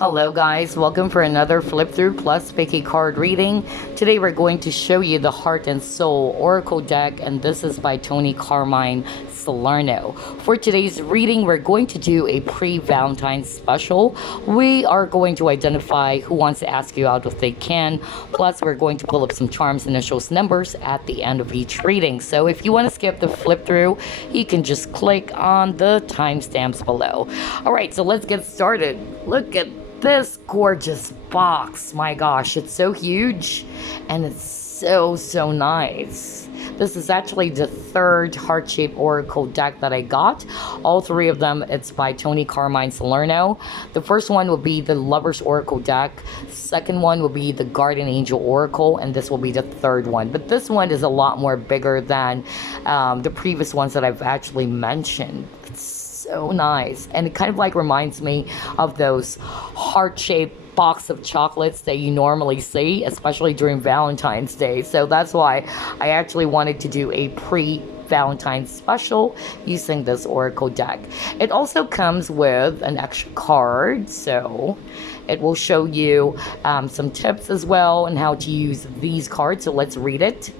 Hello guys, welcome for another flip through plus pick a card reading. Today we're going to show you the Heart and Soul Oracle deck, and this is by Toni, Carmine, Salerno. For today's reading, we're going to do a pre-Valentine special. We are going to identify who wants to ask you out if they can. Plus, we're going to pull up some charms, initials, numbers at the end of each reading. So if you want to skip the flip through, you can just click on the timestamps below. All right, so let's get started. Look at this gorgeous box. My gosh, it's so huge and it's so nice. This is actually the third heart-shaped oracle deck that I got. All three of them, it's by Toni, Carmine, Salerno. The first one will be the Lover's Oracle deck. Second one will be the Guardian Angel Oracle, and this will be the third one. But this one is a lot more bigger than the previous ones that I've actually mentioned. So nice, and it kind of like reminds me of those heart-shaped box of chocolates that you normally see, especially during Valentine's Day. So that's why I actually wanted to do a pre-Valentine special using this oracle deck. It also comes with an extra card, so it will show you some tips as well on how to use these cards. So let's read it.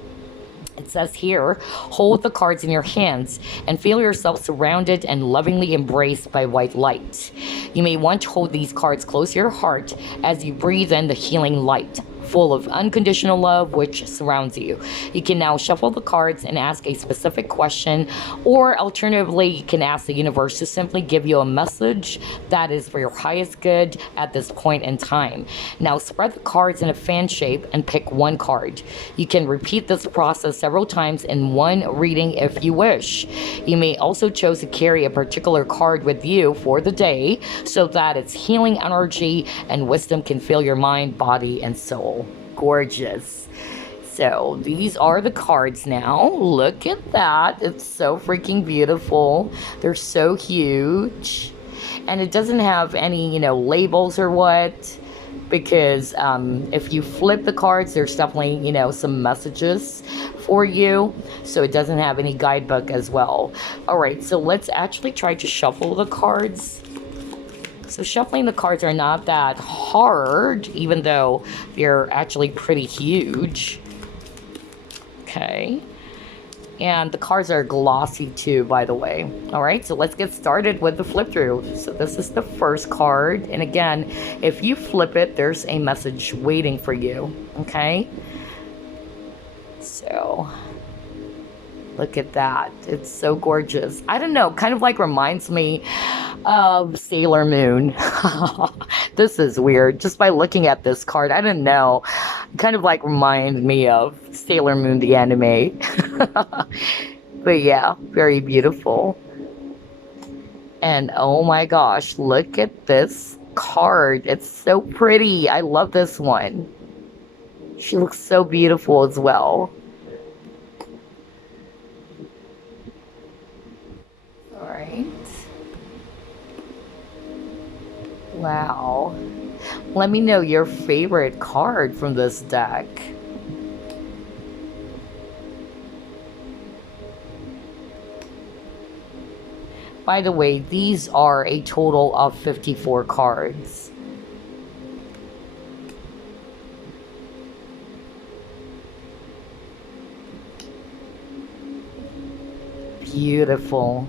It says here, hold the cards in your hands and feel yourself surrounded and lovingly embraced by white light. You may want to hold these cards close to your heart as you breathe in the healing light, full of unconditional love which surrounds you. You can now shuffle the cards and ask a specific question, or alternatively, you can ask the universe to simply give you a message that is for your highest good at this point in time. Now spread the cards in a fan shape and pick one card. You can repeat this process several times in one reading if you wish. You may also choose to carry a particular card with you for the day so that its healing energy and wisdom can fill your mind, body, and soul. Gorgeous. So these are the cards now. Look at that. It's so freaking beautiful. They're so huge. And it doesn't have any, labels or what, because if you flip the cards, there's definitely, some messages for you. So it doesn't have any guidebook as well. All right, so let's actually try to shuffle the cards. So shuffling the cards are not that hard, even though they're actually pretty huge. Okay. And the cards are glossy too, by the way. All right, so let's get started with the flip through. So this is the first card. And again, if you flip it, there's a message waiting for you. Okay. So look at that. It's so gorgeous. I don't know, kind of like reminds me of Sailor Moon. This is weird. Just by looking at this card, I don't know. Kind of like remind me of Sailor Moon, the anime. But yeah, very beautiful. And oh my gosh, look at this card. It's so pretty. I love this one. She looks so beautiful as well. All right. Wow. Let me know your favorite card from this deck. By the way, these are a total of 54 cards. Beautiful.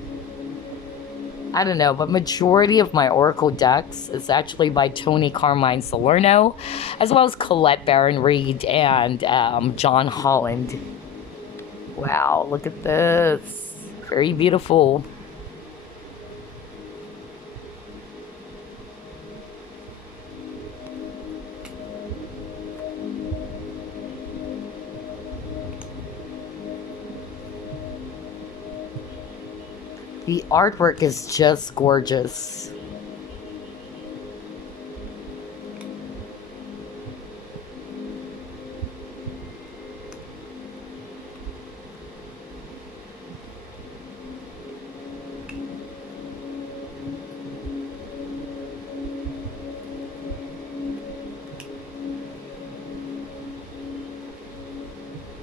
I don't know, but majority of my oracle decks is actually by Toni, Carmine, Salerno, as well as Colette Baron Reed and John Holland. Wow, look at this. Very beautiful. The artwork is just gorgeous.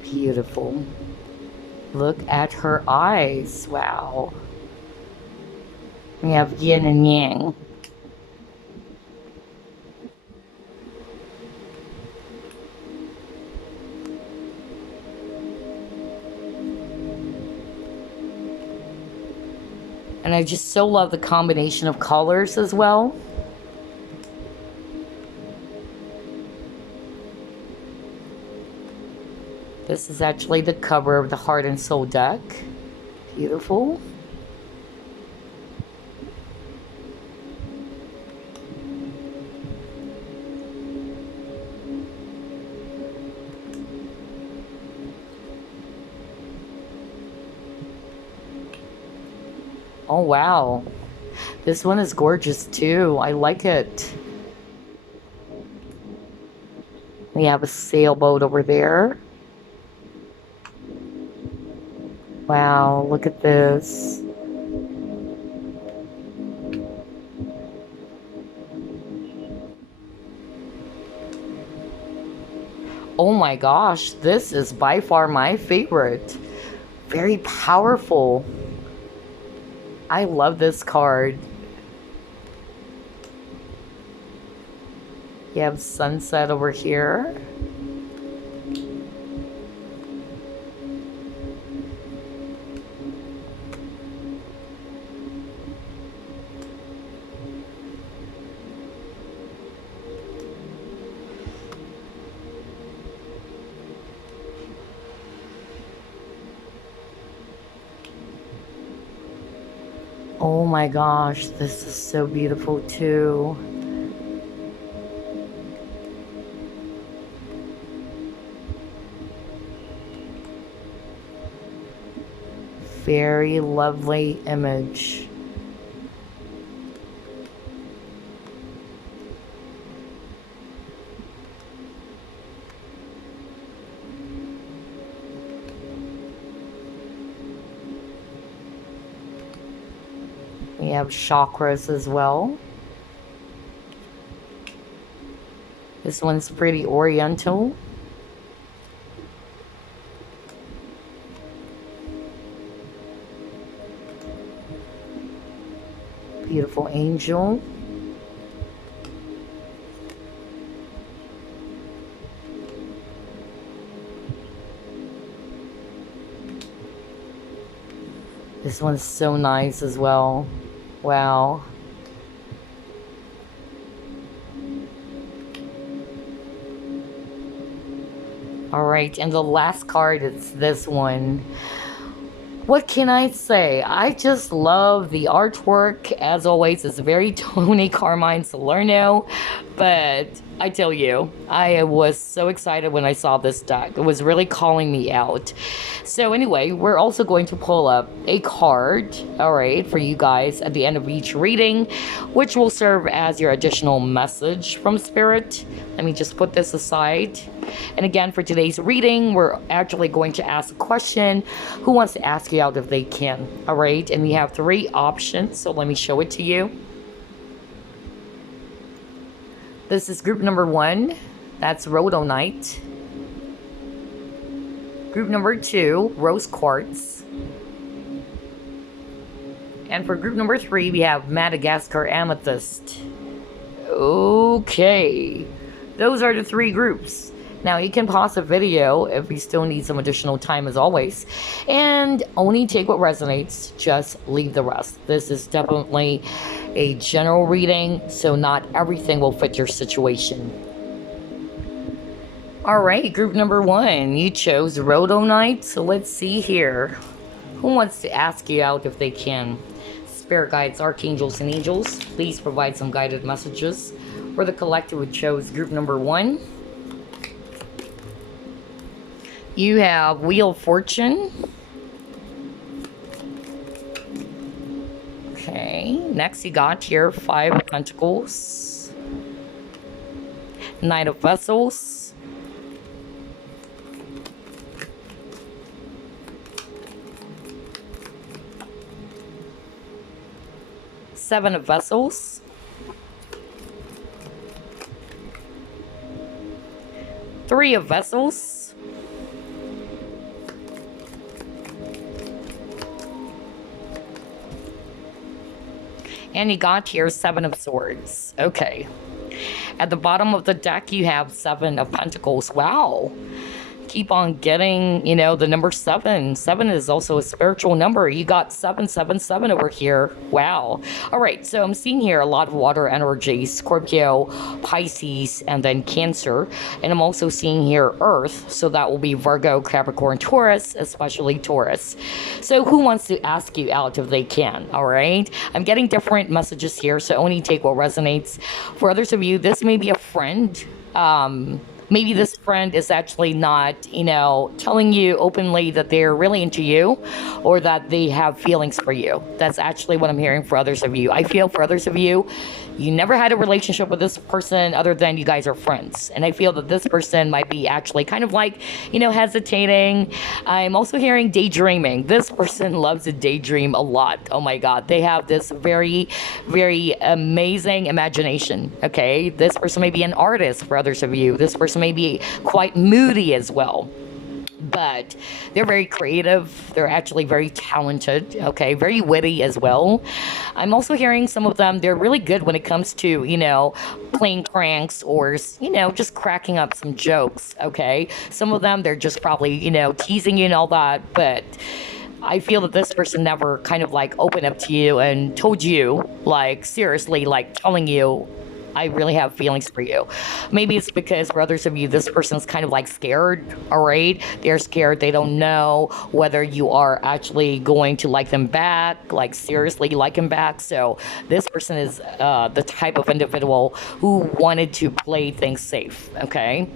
Beautiful. Look at her eyes. Wow. We have yin and yang. And I just so love the combination of colors as well. This is actually the cover of the Heart and Soul deck. Beautiful. Oh wow, this one is gorgeous too. I like it. We have a sailboat over there. Wow, look at this. Oh my gosh, this is by far my favorite. Very powerful. I love this card. You have sunset over here. Oh my gosh, this is so beautiful too. Very lovely image. We have chakras as well. This one's pretty oriental. Beautiful angel. This one's so nice as well. Wow. All right, and the last card is this one. What can I say? I just love the artwork. As always, it's very Toni, Carmine, Salerno. But I tell you, I was so excited when I saw this deck. It was really calling me out. So anyway, we're also going to pull up a card, all right, for you guys at the end of each reading, which will serve as your additional message from Spirit. Let me just put this aside. And again, for today's reading, we're actually going to ask a question. Who wants to ask you out if they can? All right, and we have 3 options, so let me show it to you. This is group number 1. That's Rhodonite. Group number 2, Rose Quartz. And for group number 3, we have Madagascar Amethyst. Okay, those are the 3 groups. Now, you can pause the video if you still need some additional time as always. And only take what resonates, just leave the rest. This is definitely a general reading, so not everything will fit your situation. All right, group number 1, you chose Rhodonite. So let's see here. Who wants to ask you out if they can? Spirit guides, archangels, and angels, please provide some guided messages. For the collective who chose group number 1, you have Wheel of Fortune. Okay, next you got here 5 of Pentacles, Knight of Vessels, Seven of Vessels, Three of Vessels, and you got here 7 of Swords. Okay. At the bottom of the deck, you have 7 of Pentacles. Wow. keep on getting, you know, the number 7. 7 is also a spiritual number. You got 777 over here. Wow. All right, so I'm seeing here a lot of water energy, Scorpio, Pisces, and then Cancer. And I'm also seeing here Earth, so that will be Virgo, Capricorn, Taurus, especially Taurus. So who wants to ask you out if they can? All right, I'm getting different messages here, so only take what resonates. For others of you, this may be a friend. Maybe this friend is actually not, you know, telling you openly that they're really into you or that they have feelings for you. That's actually what I'm hearing for others of you. I feel for others of you, you never had a relationship with this person other than you guys are friends. And I feel that this person might be actually kind of like, you know, hesitating. I'm also hearing daydreaming. This person loves to daydream a lot. Oh my God. They have this very, very amazing imagination. Okay. This person may be an artist for others of you. This person may be quite moody as well. But they're very creative. They're actually very talented, okay, very witty as well. I'm also hearing some of them, they're really good when it comes to, you know, playing pranks or, you know, just cracking up some jokes, okay? Some of them, they're just probably, you know, teasing you and all that, but I feel that this person never kind of like opened up to you and told you, like, seriously, like telling you, I really have feelings for you. Maybe it's because for others of you, this person's kind of like scared, all right? They're scared. They don't know whether you are actually going to like them back, like seriously like them back. So this person is the type of individual who wanted to play things safe, okay?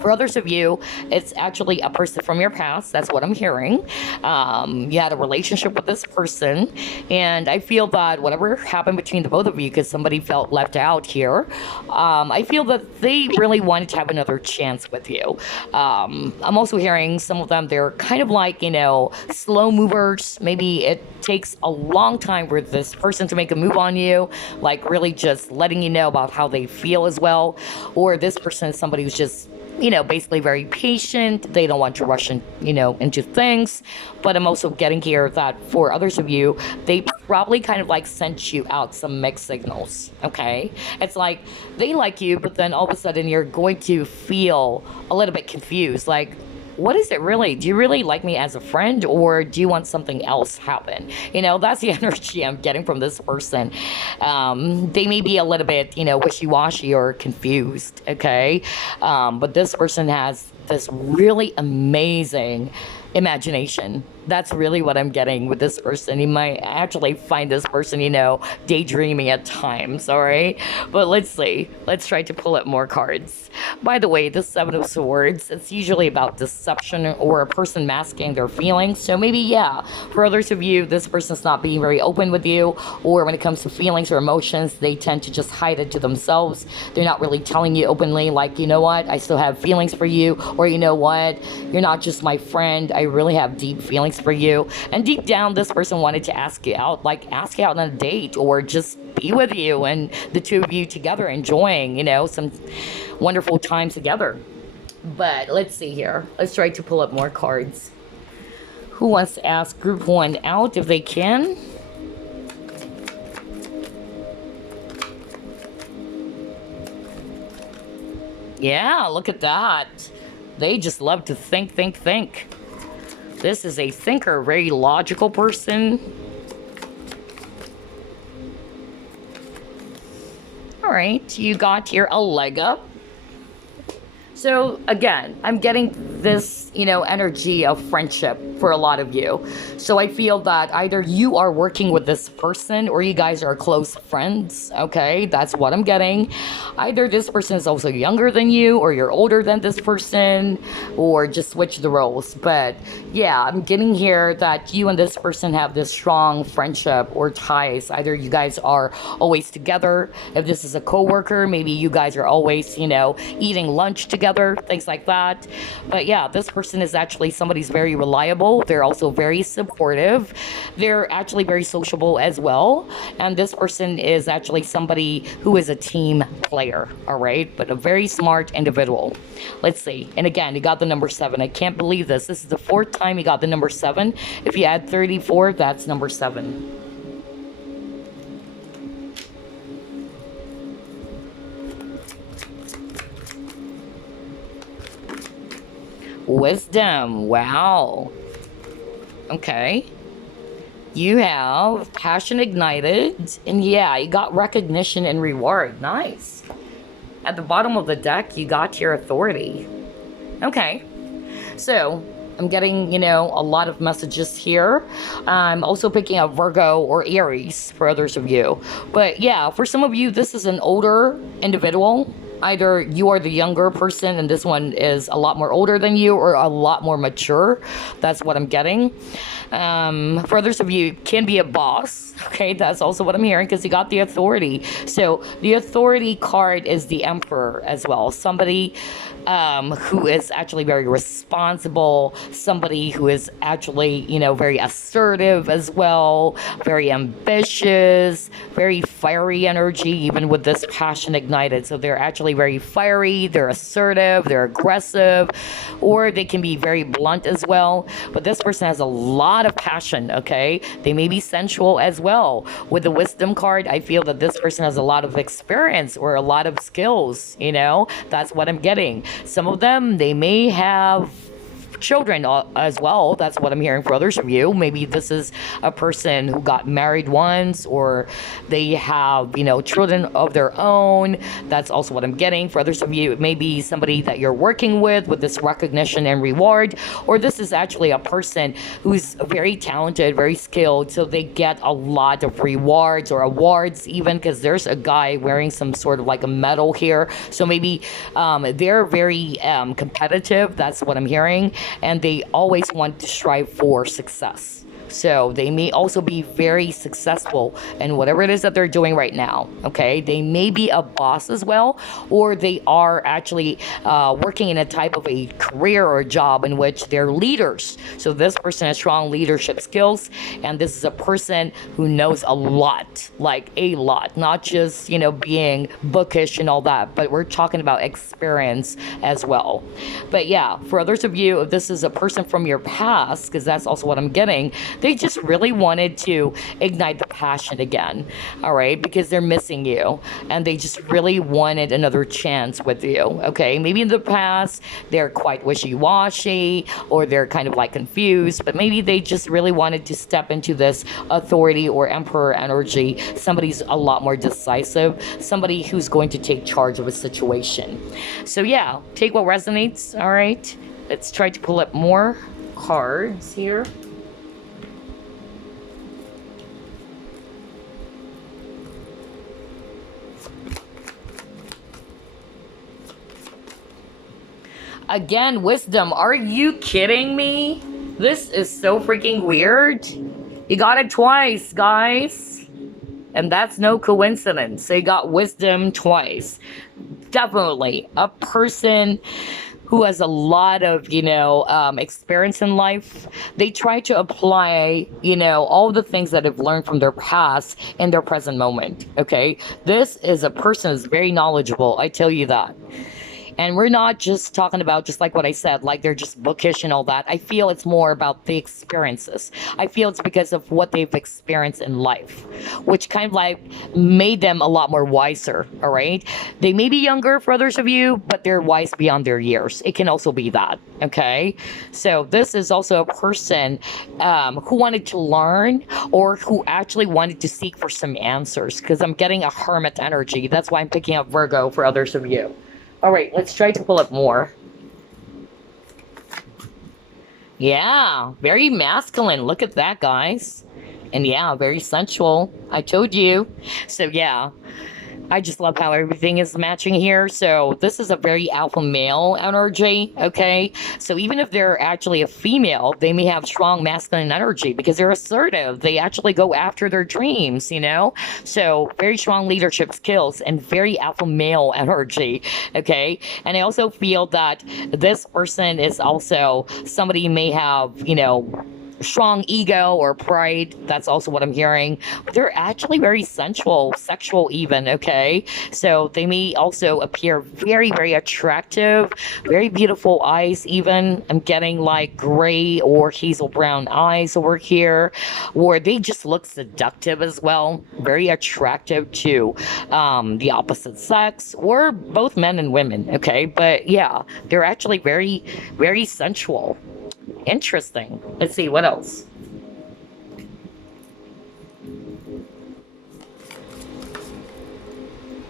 For others of you, it's actually a person from your past. That's what I'm hearing. You had a relationship with this person, and I feel that whatever happened between the both of you, because somebody felt left out here, I feel that they really wanted to have another chance with you. I'm also hearing some of them, they're kind of like, you know, slow movers. Maybe it takes a long time for this person to make a move on you, like really just letting you know about how they feel as well. Or this person is somebody who's just, you know, basically very patient. They don't want to rush in, you know, into things. But I'm also getting here that for others of you, they probably kind of like sent you out some mixed signals, okay? It's like they like you, but then all of a sudden you're going to feel a little bit confused. Like, what is it really? Do you really like me as a friend, or do you want something else happen? You know, that's the energy I'm getting from this person. They may be a little bit, you know, wishy-washy or confused, okay? But this person has this really amazing imagination. That's really what I'm getting with this person. You might actually find this person, you know, daydreaming at times, all right? But let's see. Let's try to pull up more cards. By the way, the 7 of Swords, it's usually about deception or a person masking their feelings. So maybe, yeah, for others of you, this person's not being very open with you, or when it comes to feelings or emotions, they tend to just hide it to themselves. They're not really telling you openly, like, you know what, I still have feelings for you, or you know what, you're not just my friend, I really have deep feelings for you. And deep down, this person wanted to ask you out, like ask you out on a date, or just be with you and the two of you together enjoying, you know, some wonderful time together. But let's see here. Let's try to pull up more cards. Who wants to ask group 1 out if they can? Yeah, look at that. They just love to think. This is a thinker, very logical person. All right, you got here a leg up. So again, I'm getting this, you know, energy of friendship for a lot of you. So I feel that either you are working with this person or you guys are close friends, okay? That's what I'm getting. Either this person is also younger than you, or you're older than this person, or just switch the roles. But yeah, I'm getting here that you and this person have this strong friendship or ties. Either you guys are always together. If this is a coworker, maybe you guys are always, you know, eating lunch together, things like that. But yeah, this person is actually somebody who's very reliable. They're also very supportive. They're actually very sociable as well. And this person is actually somebody who is a team player, all right? But a very smart individual. Let's see. And again, you got the number 7. I can't believe this. This is the 4th time you got the number 7. If you add 34, that's number 7. Wisdom. Wow. Okay. You have passion ignited. And yeah, you got recognition and reward. Nice. At the bottom of the deck, you got your authority. Okay. So, I'm getting, a lot of messages here. I'm also picking up Virgo or Aries for others of you. But yeah, for some of you, this is an older individual. Either you are the younger person and this one is a lot more older than you, or a lot more mature. That's what I'm getting. For others of you, it can be a boss. Okay, that's also what I'm hearing, because you got the authority. So the authority card is the Emperor as well. Somebody who is actually very responsible, somebody who is actually, very assertive as well, very ambitious, very fiery energy, even with this passion ignited. So they're actually very fiery, they're assertive, they're aggressive, or they can be very blunt as well. But this person has a lot of passion, okay? They may be sensual as well. With the wisdom card, I feel that this person has a lot of experience or a lot of skills, That's what I'm getting. Some of them, they may have children as well. That's what I'm hearing for others of you. Maybe this is a person who got married once, or they have, children of their own. That's also what I'm getting. For others of you, it may be somebody that you're working with this recognition and reward, or this is actually a person who's very talented, very skilled, so they get a lot of rewards or awards even, because there's a guy wearing some sort of like a medal here. So maybe they're very competitive. That's what I'm hearing. And they always want to strive for success. So they may also be very successful in whatever it is that they're doing right now. Okay, they may be a boss as well, or they are actually working in a type of a career or job in which they're leaders. So this person has strong leadership skills, and this is a person who knows a lot, like a lot, not just being bookish and all that, but we're talking about experience as well. But yeah, for others of you, if this is a person from your past, because that's also what I'm getting, they just really wanted to ignite the passion again, all right, because they're missing you, and they just really wanted another chance with you, okay? Maybe in the past, they're quite wishy-washy, or they're kind of like confused, but maybe they just really wanted to step into this authority or emperor energy. Somebody's a lot more decisive, somebody who's going to take charge of a situation. So yeah, take what resonates, all right? Let's try to pull up more cards here. Again, wisdom. Are you kidding me? This is so freaking weird. You got it twice, guys. And that's no coincidence. They got wisdom twice. Definitely a person who has a lot of, experience in life. They try to apply, all the things that they've learned from their past in their present moment. Okay. This is a person who's very knowledgeable. I tell you that. And we're not just talking about, just like what I said, like they're just bookish and all that. I feel it's more about the experiences. I feel it's because of what they've experienced in life, which kind of like made them a lot more wiser, all right? They may be younger for others of you, but they're wise beyond their years. It can also be that, okay? So this is also a person who wanted to learn, or who actually wanted to seek for some answers, because I'm getting a hermit energy. That's why I'm picking up Virgo for others of you. All right, let's try to pull up more. Yeah, very masculine. Look at that, guys. And yeah, very sensual. I told you. So yeah, I just love how everything is matching here. So this is a very alpha male energy, okay? So even if they're actually a female, they may have strong masculine energy because they're assertive. They actually go after their dreams, So very strong leadership skills and very alpha male energy, okay? And I also feel that this person is also somebody who may have, strong ego or pride. That's also what I'm hearing. But they're actually very sensual, sexual even, okay? So they may also appear very, very attractive, very beautiful eyes even. I'm getting like gray or hazel brown eyes over here, or they just look seductive as well, very attractive to the opposite sex or both men and women, okay? But yeah, they're actually very, very sensual. Interesting. Let's see, what else?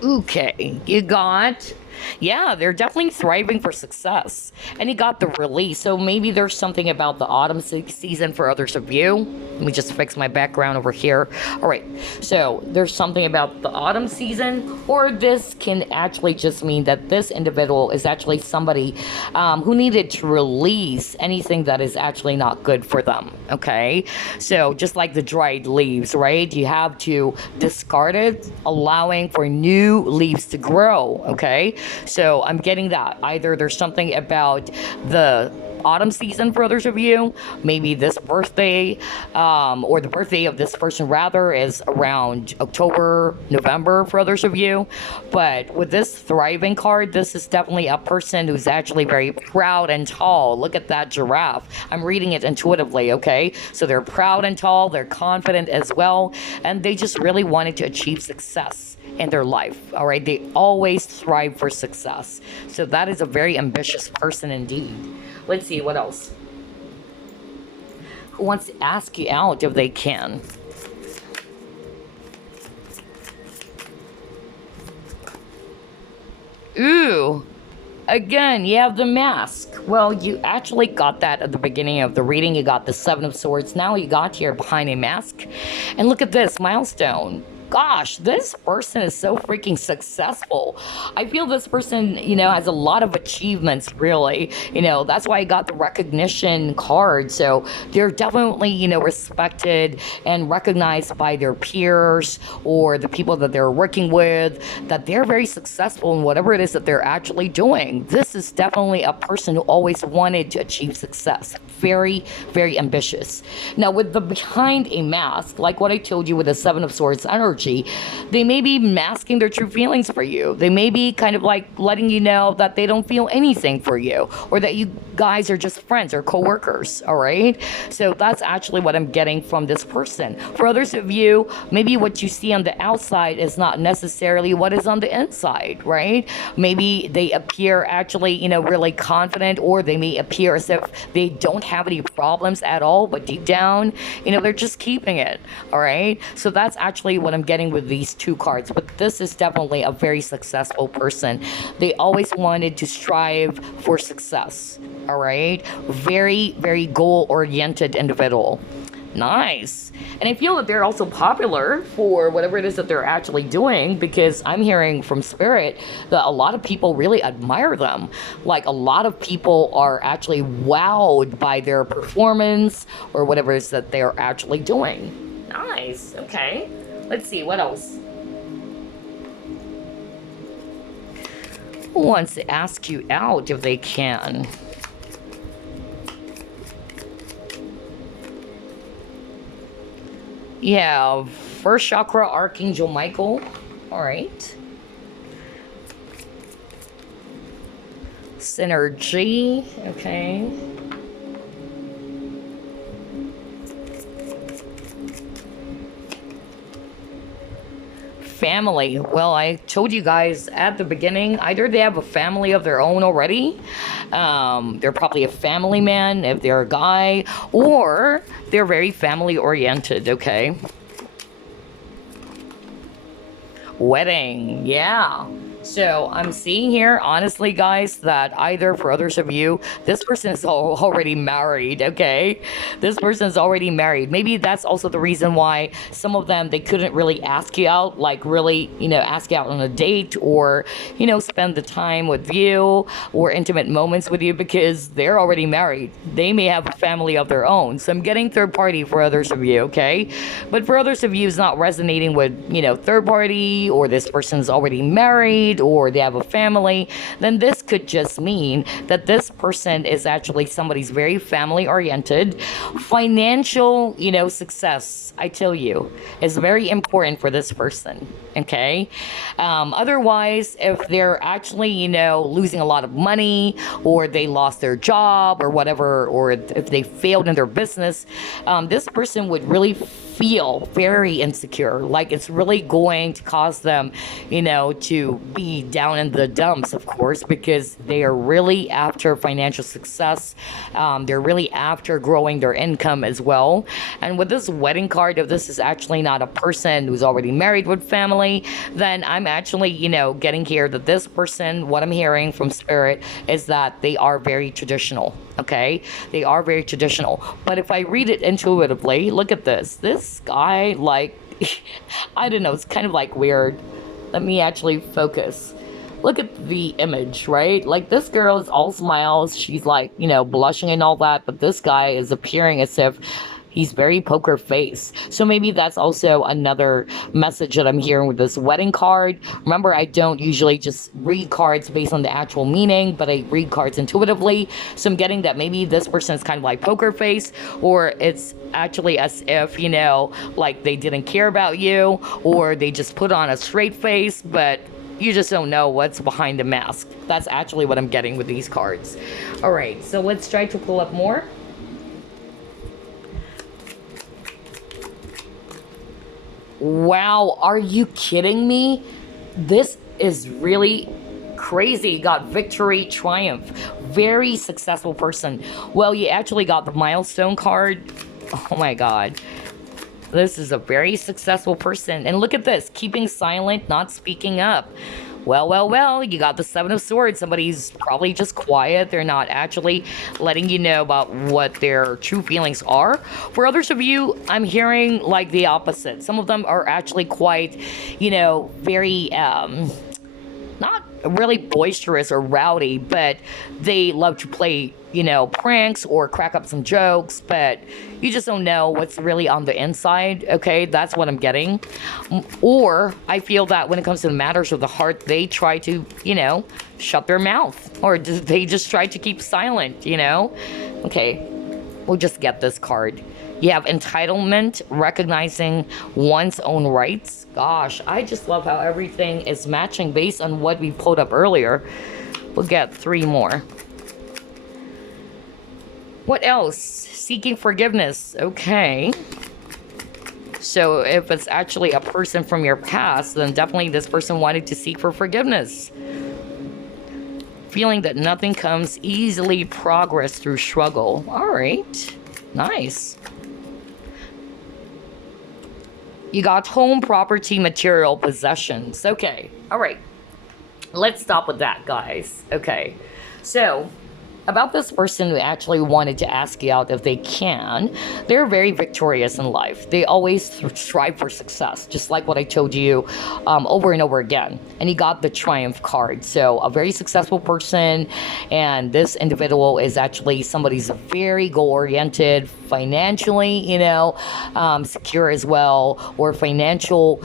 Okay, you got, yeah, they're definitely thriving for success. And you got the release. So maybe there's something about the autumn season for others of you. Let me just fix my background over here. All right, so there's something about the autumn season, or this can actually just mean that this individual is actually somebody who needed to release anything that is actually not good for them, okay? So just like the dried leaves, right? You have to discard it, allowing for new leaves to grow, okay? So I'm getting that. Either there's something about the autumn season for others of you. Maybe this birthday, or the birthday of this person rather, is around October, November for others of you. But with this thriving card, this is definitely a person who's actually very proud and tall. Look at that giraffe. I'm reading it intuitively, okay? So they're proud and tall, they're confident as well, and they just really wanted to achieve success in their life. All right, they always thrive for success. So that is a very ambitious person indeed. Let's see what else. Who wants to ask you out if they can? Ooh, again, you have the mask. Well, you actually got that at the beginning of the reading. You got the Seven of Swords. Now you got here behind a mask. And look at this milestone. Gosh, this person is so freaking successful. I feel this person, has a lot of achievements, really. That's why I got the recognition card. So they're definitely, respected and recognized by their peers or the people that they're working with, that they're very successful in whatever it is that they're actually doing. This is definitely a person who always wanted to achieve success. Very, very ambitious. Now, with the behind a mask, like what I told you with the Seven of Swords energy, they may be masking their true feelings for you. They may be kind of like letting you know that they don't feel anything for you, or that you guys are just friends or co-workers, all right? So that's actually what I'm getting from this person. For others of you, maybe what you see on the outside is not necessarily what is on the inside, right? Maybe they appear actually, really confident, or they may appear as if they don't have any problems at all, but deep down, they're just keeping it, all right? So that's actually what I'm getting with these two cards. But this is definitely a very successful person. They always wanted to strive for success, all right? Very, very goal-oriented individual. Nice. And I feel that they're also popular for whatever it is that they're actually doing, because I'm hearing from Spirit that a lot of people really admire them. Like, a lot of people are actually wowed by their performance or whatever it is that they're actually doing. Nice. Okay. Let's see, what else? Who wants to ask you out if they can? Yeah, first chakra, Archangel Michael. All right. Synergy. Okay. Family. Well, I told you guys at the beginning, either they have a family of their own already, they're probably a family man if they're a guy, or they're very family oriented, okay? Wedding, yeah. So I'm seeing here, honestly, guys, that either for others of you, this person is already married, okay? This person is already married. Maybe that's also the reason why some of them, they couldn't really ask you out, like really, ask you out on a date, or, spend the time with you or intimate moments with you, because they're already married. They may have a family of their own. So I'm getting third party for others of you, okay? But for others of you, it's not resonating with, third party, or this person's already married. married or they have a family, then this could just mean that this person is actually somebody's very family oriented. Financial, success, I tell you, is very important for this person. Okay. Otherwise, if they're actually, losing a lot of money, or they lost their job or whatever, or if they failed in their business, this person would really feel very insecure. Like it's really going to cause them, to be down in the dumps, of course, because they are really after financial success. They're really after growing their income as well. And with this wedding card, if this is actually not a person who's already married with family, then I'm actually, getting here that this person, what I'm hearing from Spirit is that they are very traditional. Okay, they are very traditional. But if I read it intuitively, look at this. This guy, like, I don't know, it's kind of like weird. Let me actually focus. Look at the image, right? Like this girl is all smiles. She's like, blushing and all that. But this guy is appearing as if he's very poker face. So maybe that's also another message that I'm hearing with this wedding card. Remember, I don't usually just read cards based on the actual meaning, but I read cards intuitively. So I'm getting that maybe this person is kind of like poker face, or it's actually as if, like they didn't care about you, or they just put on a straight face, but you just don't know what's behind the mask. That's actually what I'm getting with these cards. All right, so let's try to pull up more. Wow, are you kidding me? This is really crazy. You got victory, triumph, very successful person. Well, you actually got the milestone card. Oh my God. This is a very successful person. And look at this, keeping silent, not speaking up. Well, you got the Seven of Swords. Somebody's probably just quiet. They're not actually letting you know about what their true feelings are. For others of you, I'm hearing like the opposite. Some of them are actually quite, very, not really boisterous or rowdy, but they love to play, pranks or crack up some jokes, but you just don't know what's really on the inside. Okay, that's what I'm getting. Or I feel that when it comes to the matters of the heart, they try to, shut their mouth, or they just try to keep silent, Okay, we'll just get this card. You have entitlement, recognizing one's own rights. Gosh, I just love how everything is matching based on what we pulled up earlier. We'll get 3 more. What else? Seeking forgiveness. Okay. So if it's actually a person from your past, then definitely this person wanted to seek for forgiveness. Feeling that nothing comes easily, progress through struggle. All right. Nice. You got home, property, material, possessions. Okay. All right. Let's stop with that, guys. Okay. So, about this person who actually wanted to ask you out if they can, they're very victorious in life. They always strive for success, just like what I told you over and over again. And you got the Triumph card. So a very successful person, and this individual is actually somebody's very goal-oriented, financially, secure as well, or financial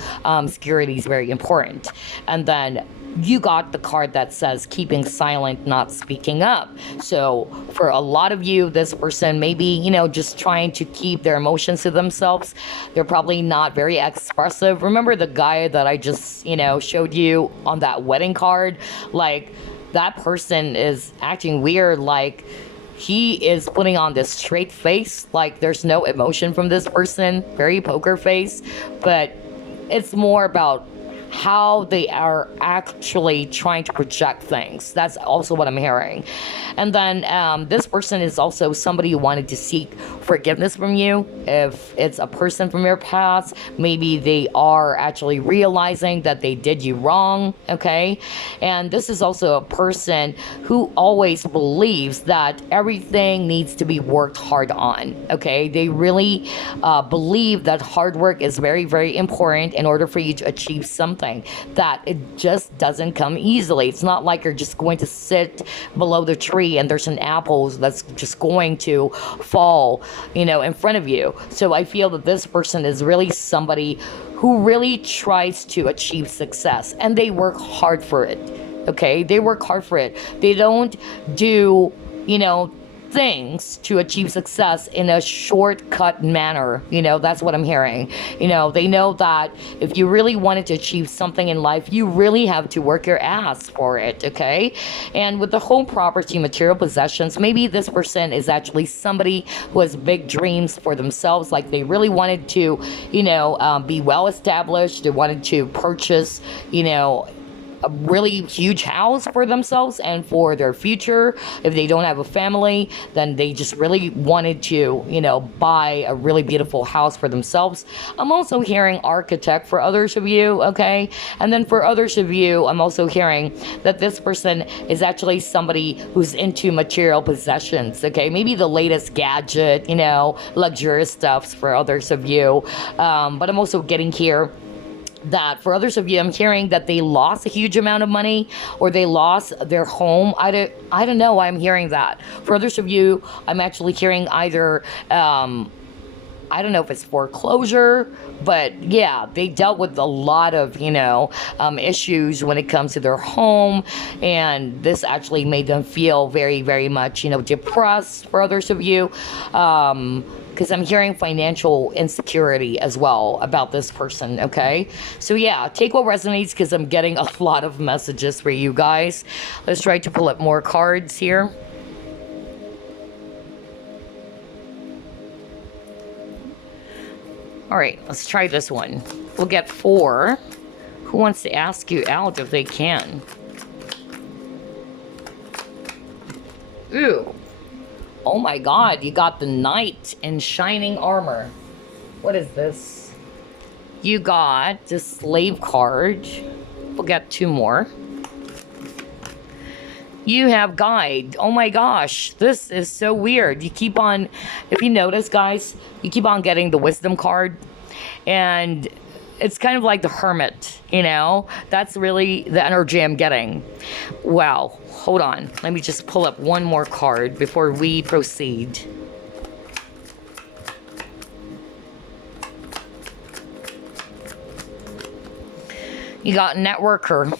security is very important. And then you got the card that says keeping silent, not speaking up. So for a lot of you, this person maybe, just trying to keep their emotions to themselves. They're probably not very expressive. Remember the guy that I just, showed you on that wedding card? Like, that person is acting weird, like he is putting on this straight face, like there's no emotion from this person, very poker face, but it's more about how they are actually trying to project things. That's also what I'm hearing. And then this person is also somebody who wanted to seek forgiveness from you. If it's a person from your past, maybe they are actually realizing that they did you wrong, okay? And this is also a person who always believes that everything needs to be worked hard on, okay? They really believe that hard work is very, very important in order for you to achieve something. something that it just doesn't come easily. It's not like you're just going to sit below the tree and there's an apple that's just going to fall, in front of you. So I feel that this person is really somebody who really tries to achieve success, and they work hard for it. Okay, they work hard for it. They don't do, things to achieve success in a shortcut manner. That's what I'm hearing. They know that if you really wanted to achieve something in life, you really have to work your ass for it. Okay, and with the home, property, material possessions, maybe this person is actually somebody who has big dreams for themselves. Like they really wanted to, be well established. They wanted to purchase, a really huge house for themselves and for their future. If they don't have a family, then they just really wanted to, buy a really beautiful house for themselves. I'm also hearing architect for others of you, okay? And then for others of you, I'm also hearing that this person is actually somebody who's into material possessions, okay? Maybe the latest gadget, luxurious stuffs for others of you. But I'm also getting here that for others of you, I'm hearing that they lost a huge amount of money or they lost their home. I don't know why I'm hearing that. For others of you, I'm actually hearing either, I don't know if it's foreclosure, but yeah, they dealt with a lot of, issues when it comes to their home. And this actually made them feel very, very much, depressed for others of you. Because I'm hearing financial insecurity as well about this person, okay? So yeah, take what resonates because I'm getting a lot of messages for you guys. Let's try to pull up more cards here. All right, let's try this one. We'll get 4. Who wants to ask you out if they can? Ooh. Oh my God, you got the Knight in shining armor. What is this? You got the Slave card. We'll get 2 more. You have Guide. Oh my gosh, this is so weird. You keep on, if you notice, guys, you keep on getting the Wisdom card. And it's kind of like the Hermit, That's really the energy I'm getting. Wow. Hold on. Let me just pull up one more card before we proceed. You got Networker.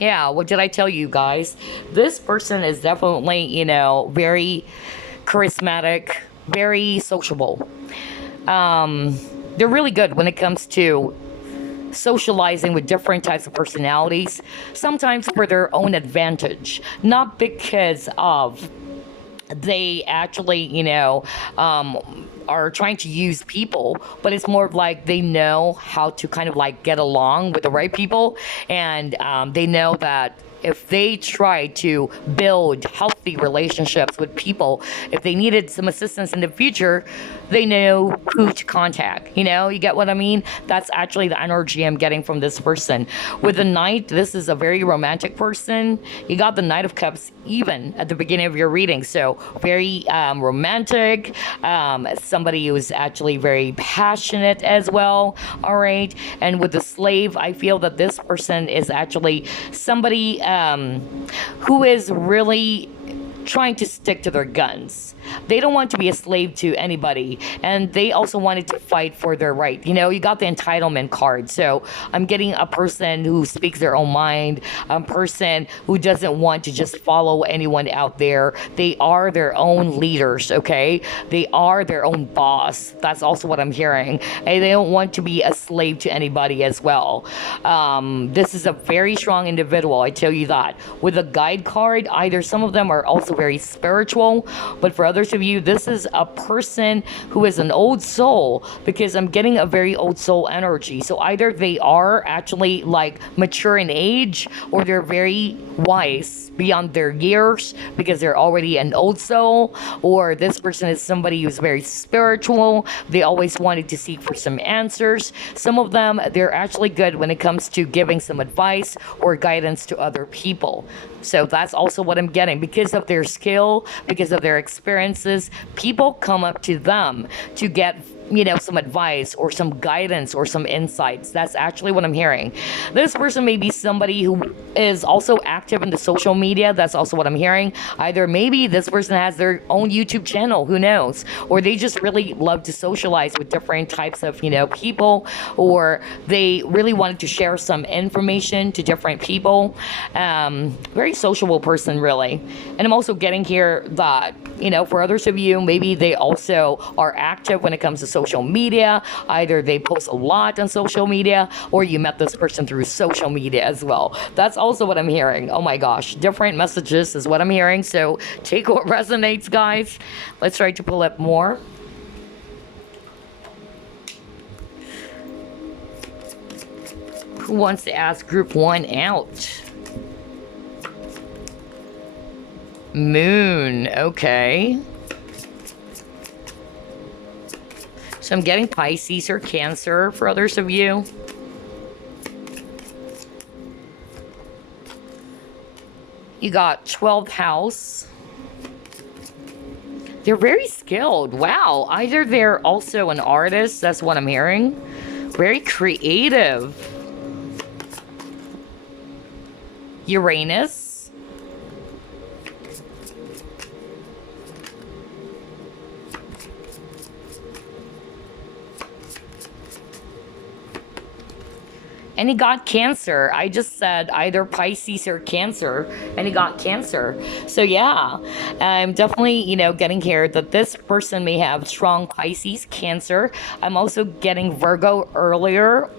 Yeah, what did I tell you guys? This person is definitely, very charismatic, very sociable. They're really good when it comes to socializing with different types of personalities, sometimes for their own advantage, not because of they actually, are trying to use people, but it's more of like they know how to kind of like get along with the right people, and they know that if they try to build healthy relationships with people, if they needed some assistance in the future, they know who to contact. You get what I mean? That's actually the energy I'm getting from this person. With the Knight, this is a very romantic person. You got the Knight of Cups even at the beginning of your reading. So very romantic, somebody who's actually very passionate as well. All right. And with the Slave, I feel that this person is actually somebody who is really trying to stick to their guns. They don't want to be a slave to anybody, and they also wanted to fight for their right. You got the entitlement card. So I'm getting a person who speaks their own mind, a person who doesn't want to just follow anyone out there. They are their own leaders, okay? They are their own boss. That's also what I'm hearing. And they don't want to be a slave to anybody as well. This is a very strong individual, I tell you that. With a Guide card, either some of them are also very spiritual, but for others of you, this is a person who is an old soul, because I'm getting a very old soul energy. So either they are actually like mature in age, or they're very wise beyond their years because they're already an old soul, or this person is somebody who's very spiritual. They always wanted to seek for some answers. Some of them, they're actually good when it comes to giving some advice or guidance to other people. So that's also what I'm getting. Because of their skill, because of their experiences, people come up to them to get some advice or some guidance or some insights. That's actually what I'm hearing. This person may be somebody who is also active in the social media. That's also what I'm hearing. Either maybe this person has their own YouTube channel, who knows, or they just really love to socialize with different types of people, or they really wanted to share some information to different people. Very sociable person, really. And I'm also getting here that for others of you, maybe they also are active when it comes to social media. Either they post a lot on social media, or you met this person through social media as well. That's also what I'm hearing. Oh my gosh, different messages is what I'm hearing. So take what resonates, guys. Let's try to pull up more. Who wants to ask group 1 out? Moon, okay. So I'm getting Pisces or Cancer for others of you. You got 12th house. They're very skilled. Wow. Either they're also an artist, that's what I'm hearing. Very creative. Uranus. And he got Cancer. I just said either Pisces or Cancer, and he got Cancer. So yeah, I'm definitely, getting here that this person may have strong Pisces, Cancer. I'm also getting Virgo earlier,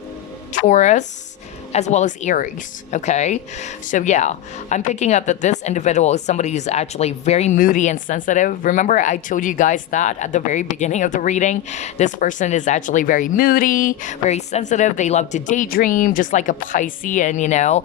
Taurus, as well as Aries, okay? So yeah, I'm picking up that this individual is somebody who's actually very moody and sensitive. Remember, I told you guys that at the very beginning of the reading. This person is actually very moody, very sensitive. They love to daydream, just like a Piscean,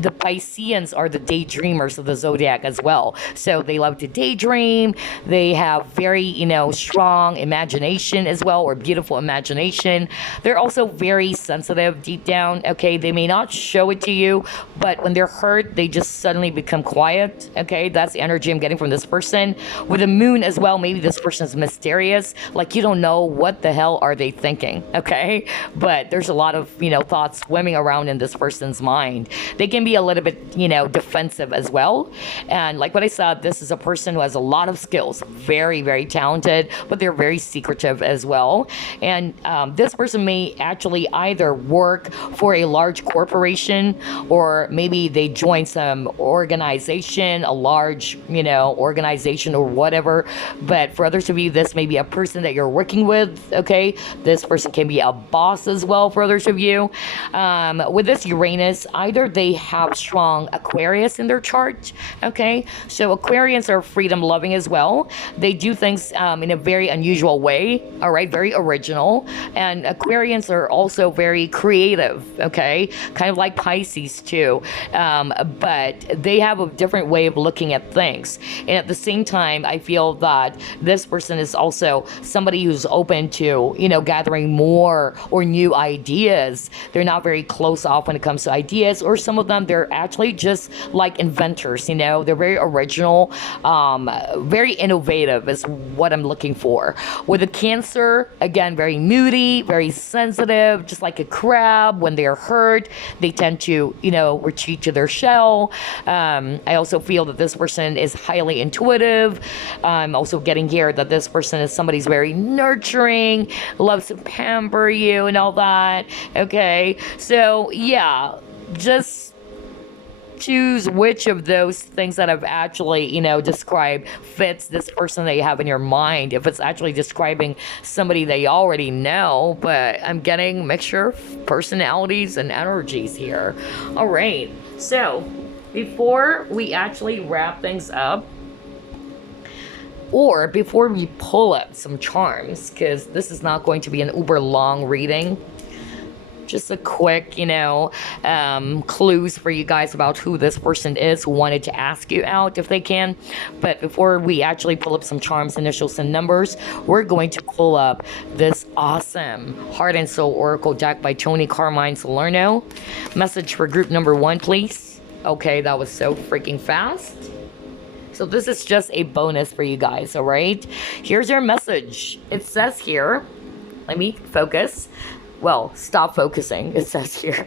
The Pisceans are the daydreamers of the zodiac as well. So they love to daydream. They have very, strong imagination as well, or beautiful imagination. They're also very sensitive deep down, okay? They may not show it to you, but when they're hurt, they just suddenly become quiet, okay? That's the energy I'm getting from this person. With the moon as well, maybe this person is mysterious, like you don't know what the hell are they thinking, okay? But there's a lot of, thoughts swimming around in this person's mind. They can be a little bit, defensive as well. And like what I said, this is a person who has a lot of skills, very, very talented, but they're very secretive as well. And this person may actually either work for a large corporation, or maybe they join some organization, a large, organization or whatever. But for others of you, this may be a person that you're working with, okay? This person can be a boss as well for others of you. With this Uranus, either they have strong Aquarius in their chart, okay? So Aquarians are freedom loving as well. They do things in a very unusual way, all right? Very original. And Aquarians are also very creative, okay? Kind of like Pisces too, but they have a different way of looking at things. And at the same time, I feel that this person is also somebody who's open to, gathering more or new ideas. They're not very close off when it comes to ideas, or some of them, they're actually just like inventors, they're very original, very innovative is what I'm looking for. With a Cancer, again, very moody, very sensitive, just like a crab. When they're hurt, they tend to, retreat to their shell. I also feel that this person is highly intuitive. I'm also getting here that this person is somebody who's very nurturing, loves to pamper you and all that. Okay, so yeah, just choose which of those things that I've actually, described fits this person that you have in your mind. If it's actually describing somebody that you already know, but I'm getting mixture of personalities and energies here. All right, so before we actually wrap things up, or before we pull up some charms, because this is not going to be an uber long reading, just a quick, clues for you guys about who this person is who wanted to ask you out if they can. But before we actually pull up some charms, initials, and numbers, we're going to pull up this awesome Heart and Soul Oracle deck by Toni, Carmine, Salerno. Message for group number 1, please. Okay, that was so freaking fast. So this is just a bonus for you guys, all right? Here's your message. It says here, let me focus. Well, stop focusing, it says here.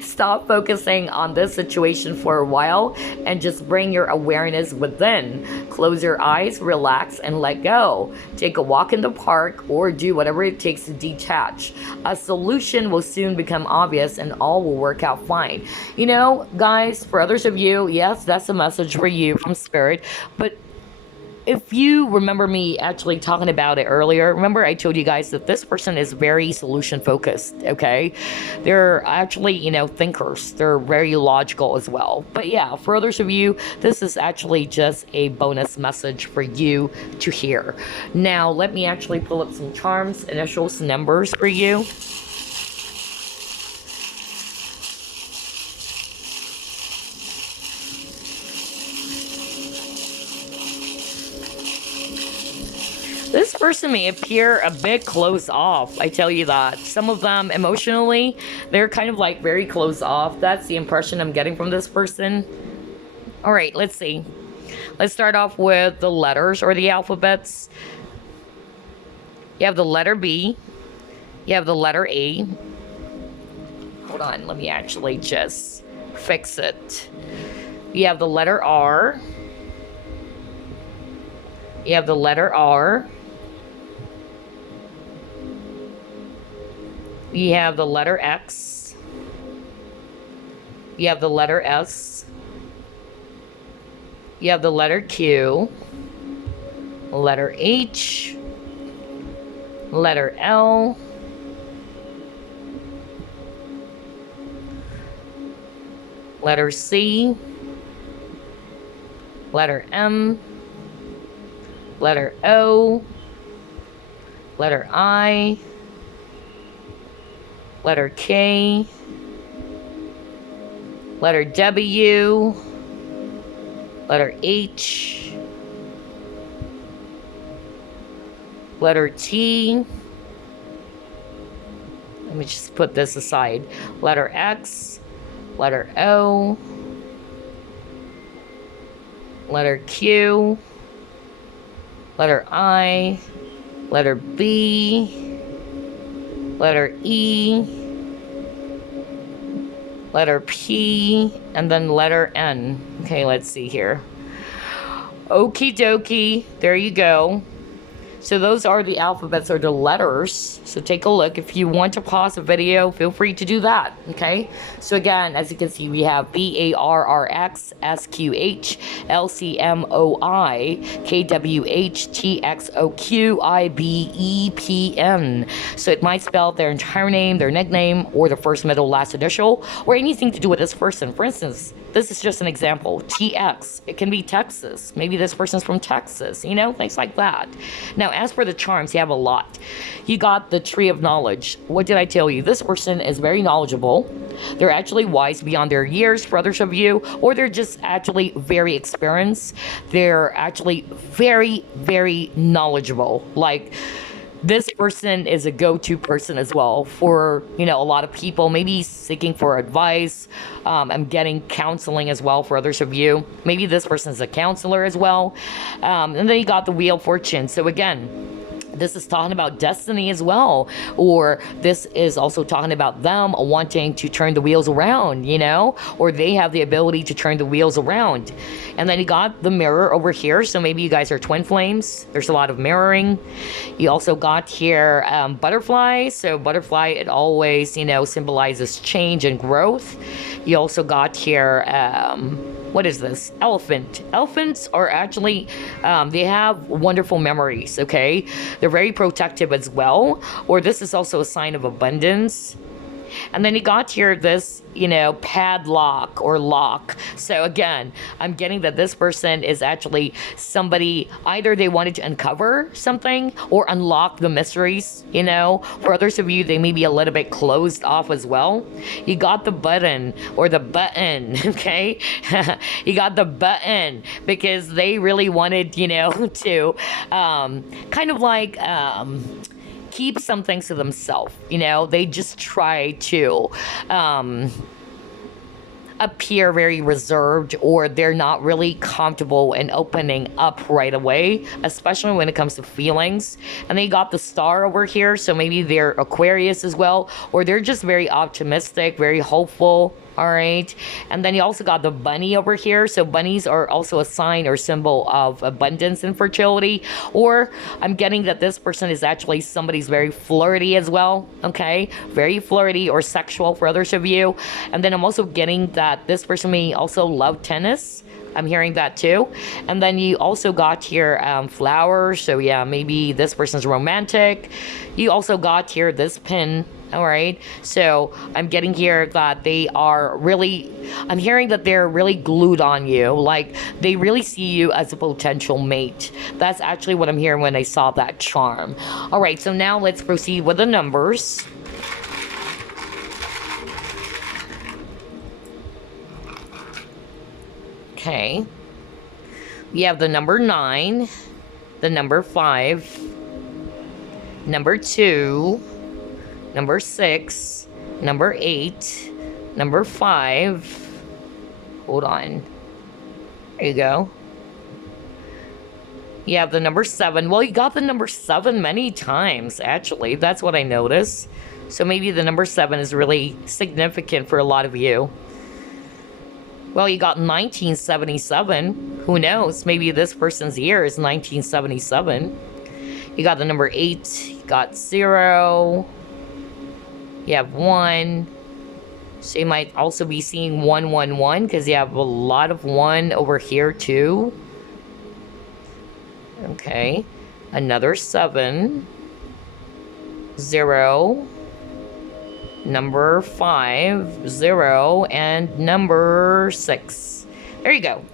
Stop focusing on this situation for a while and just bring your awareness within. Close your eyes, relax, and let go. Take a walk in the park or do whatever it takes to detach. A solution will soon become obvious and all will work out fine. You know, guys, for others of you, yes, that's a message for you from Spirit, but if you remember me actually talking about it earlier, remember I told you guys that this person is very solution focused, okay? They're actually, you know, thinkers. They're very logical as well. But yeah, for others of you, this is actually just a bonus message for you to hear. Now, let me actually pull up some charms, initials, numbers for you. This person may appear a bit closed off, I tell you that. Some of them emotionally, they're kind of like very closed off. That's the impression I'm getting from this person. All right, let's see. Let's start off with the letters or the alphabets. You have the letter B. You have the letter A. Hold on, let me actually just fix it. You have the letter R. You have the letter R. You have the letter X. You have the letter S. You have the letter Q. Letter H. Letter L. Letter C. Letter M. Letter O. Letter I. Letter K. Letter W. Letter H. Letter T. Let me just put this aside. Letter X. Letter O. Letter Q. Letter I. Letter B. Letter E, letter P, and then letter N. Okay, let's see here. Okie dokie, there you go. So those are the alphabets or the letters. So take a look. If you want to pause the video, feel free to do that, okay? So again, as you can see, we have BARRX, SQH, LCMOI, KWH, TXOQ, IBEPN. So it might spell their entire name, their nickname, or the first, middle, last initial, or anything to do with this person. For instance, this is just an example. TX, it can be Texas. Maybe this person's from Texas, you know, things like that. Now, as for the charms, you have a lot. You got the Tree of Knowledge. What did I tell you? This person is very knowledgeable. They're actually wise beyond their years for others of you, or they're just actually very experienced. They're actually very, very knowledgeable. Like, this person is a go-to person as well for, you know, a lot of people, maybe seeking for advice. I'm getting counseling as well for others of you. Maybe this person is a counselor as well. And then you got the Wheel of Fortune. So again, this is talking about destiny as well, or this is also talking about them wanting to turn the wheels around, you know, or they have the ability to turn the wheels around. And then you got the Mirror over here, so maybe you guys are twin flames. There's a lot of mirroring. You also got here Butterfly. So butterfly, it always, you know, symbolizes change and growth. You also got here what is this? Elephant. Elephants are actually, they have wonderful memories, okay? They're very protective as well, or this is also a sign of abundance. And then you got here this, you know, padlock or lock. So again, I'm getting that this person is actually somebody, either they wanted to uncover something or unlock the mysteries, you know. For others of you, they may be a little bit closed off as well. You got the button or the button, okay? You got the button because they really wanted, you know, to kind of like keep some things to themselves, you know. They just try to appear very reserved, or they're not really comfortable in opening up right away, especially when it comes to feelings. And they got the star over here, so maybe they're Aquarius as well, or they're just very optimistic, very hopeful. All right. And then you also got the bunny over here. So bunnies are also a sign or symbol of abundance and fertility. Or I'm getting that this person is actually somebody's very flirty as well. Okay. Very flirty or sexual for others of you. And then I'm also getting that this person may also love tennis. I'm hearing that too. And then you also got here flowers. So yeah, maybe this person's romantic. You also got here this pin. All right. So I'm getting here that they are really, I'm hearing that they're really glued on you. Like they really see you as a potential mate. That's actually what I'm hearing when I saw that charm. All right. So now let's proceed with the numbers. Okay. We have the number 9, the number 5, number 2, number 6, number 8, number 5. Hold on. There you go. You have the number 7. Well, you got the number 7 many times, actually. That's what I noticed. So maybe the number 7 is really significant for a lot of you. Well, you got 1977. Who knows? Maybe this person's year is 1977. You got the number 8. You got 0. You have 1. So you might also be seeing 111 because you have a lot of 1 over here too. Okay. Another 7. 0. Number 5, 0, and number 6. There you go.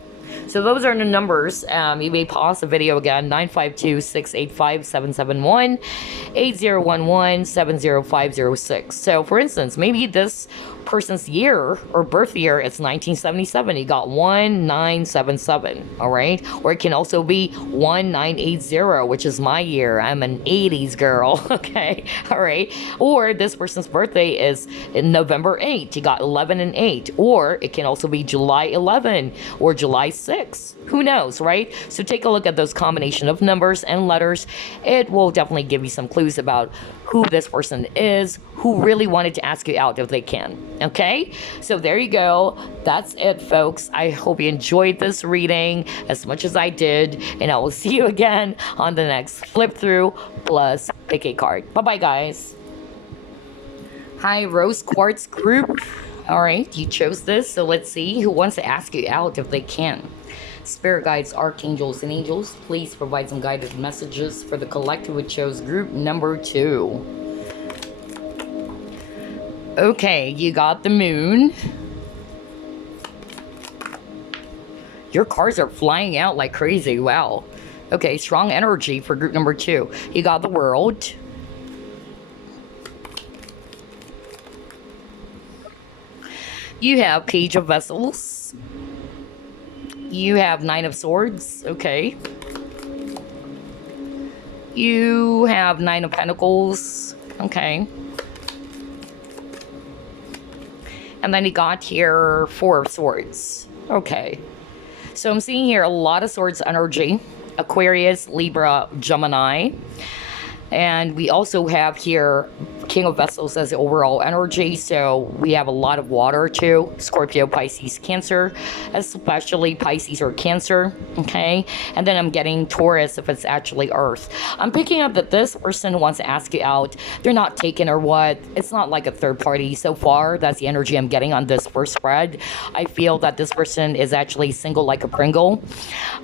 So those are the numbers. You may pause the video again. 952-685-771, 8011-70506. So for instance, maybe this person's year or birth year is 1977. You got 1977, all right? Or it can also be 1980, which is my year. I'm an 80s girl, okay? All right. Or this person's birthday is in November 8. You got 11 and 8. Or it can also be July 11 or July 6. Who knows, right? So take a look at those combination of numbers and letters. It will definitely give you some clues about who this person is, who really wanted to ask you out if they can. Okay? So there you go. That's it, folks. I hope you enjoyed this reading as much as I did. And I will see you again on the next flip through plus pick a card. Bye-bye, guys. Hi, Rose Quartz group. All right, you chose this. So let's see who wants to ask you out if they can. Spirit guides, archangels, and angels, please provide some guided messages for the collective who chose group number 2. Okay, you got the moon. Your cards are flying out like crazy. Wow. Okay, strong energy for group number 2. You got the world. You have Page of Vessels. You have 9 of Swords. Okay. You have 9 of Pentacles. Okay. And then you got here 4 of Swords. Okay. So I'm seeing here a lot of Swords energy. Aquarius, Libra, Gemini. And we also have here King of Vessels as the overall energy. So we have a lot of water too. Scorpio, Pisces, Cancer, especially Pisces or Cancer. Okay. And then I'm getting Taurus if it's actually Earth. I'm picking up that this person wants to ask you out. They're not taken or what. It's not like a third party so far. That's the energy I'm getting on this first spread. I feel that this person is actually single like a Pringle.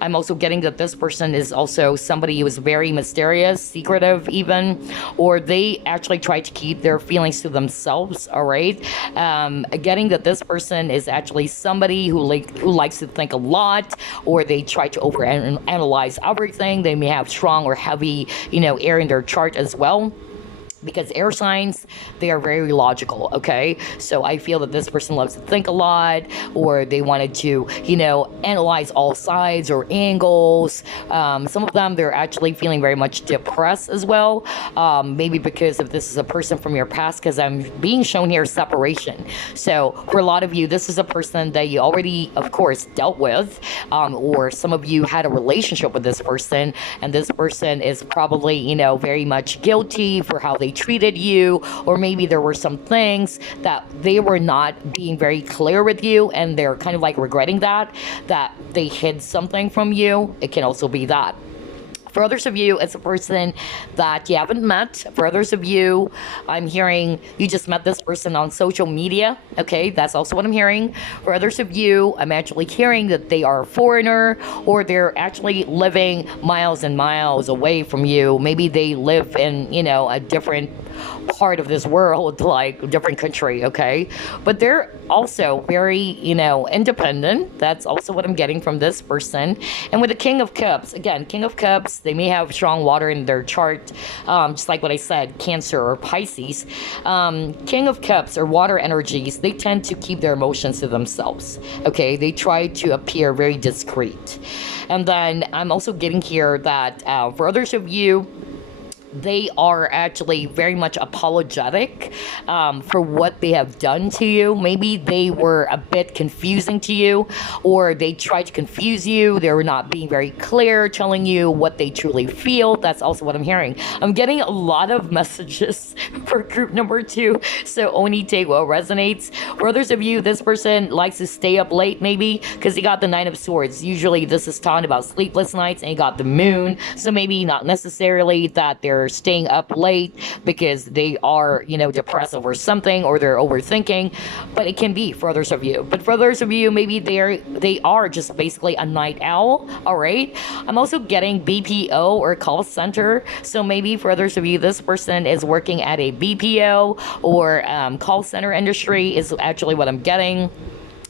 I'm also getting that this person is also somebody who is very mysterious, secretive even, or they actually try to keep their feelings to themselves. All right. Getting that this person is actually somebody who likes to think a lot, or they try to overanalyze everything. They may have strong or heavy, air in their chart as well. because air signs, they are very logical. Okay, so I feel that this person loves to think a lot, or they wanted to, you know, analyze all sides or angles. Some of them, they're actually feeling very much depressed as well, maybe because if this is a person from your past, because I'm being shown here separation. So for a lot of you, this is a person that you already, of course, dealt with, or some of you had a relationship with this person, and this person is probably, you know, very much guilty for how they treated you, or maybe there were some things that they were not being very clear with you, and they're kind of like regretting that they hid something from you. It can also be that. For others of you, it's a person that you haven't met. For others of you, I'm hearing you just met this person on social media. Okay, that's also what I'm hearing. For others of you, I'm actually hearing that they are a foreigner, or they're actually living miles and miles away from you. Maybe they live in, you know, a different part of this world, like a different country. Okay, but they're also very, you know, independent. That's also what I'm getting from this person. And with the King of Cups, again, King of Cups, they may have strong water in their chart, just like what I said, Cancer or Pisces. King of Cups or water energies, they tend to keep their emotions to themselves. Okay, they try to appear very discreet. And then I'm also getting here that for others of you, they are actually very much apologetic for what they have done to you. Maybe they were a bit confusing to you, or they tried to confuse you. They were not being very clear, telling you what they truly feel. That's also what I'm hearing. I'm getting a lot of messages for group number 2, so only take what resonates. For others of you, this person likes to stay up late, maybe because he got the Nine of Swords. Usually this is talking about sleepless nights, and he got the Moon, so maybe not necessarily that they're staying up late because they are, you know, depressed over something, or they're overthinking, but it can be for others of you. But for others of you, maybe they are just basically a night owl. All right, I'm also getting BPO or call center, so maybe for others of you, this person is working at a BPO or call center industry is actually what I'm getting.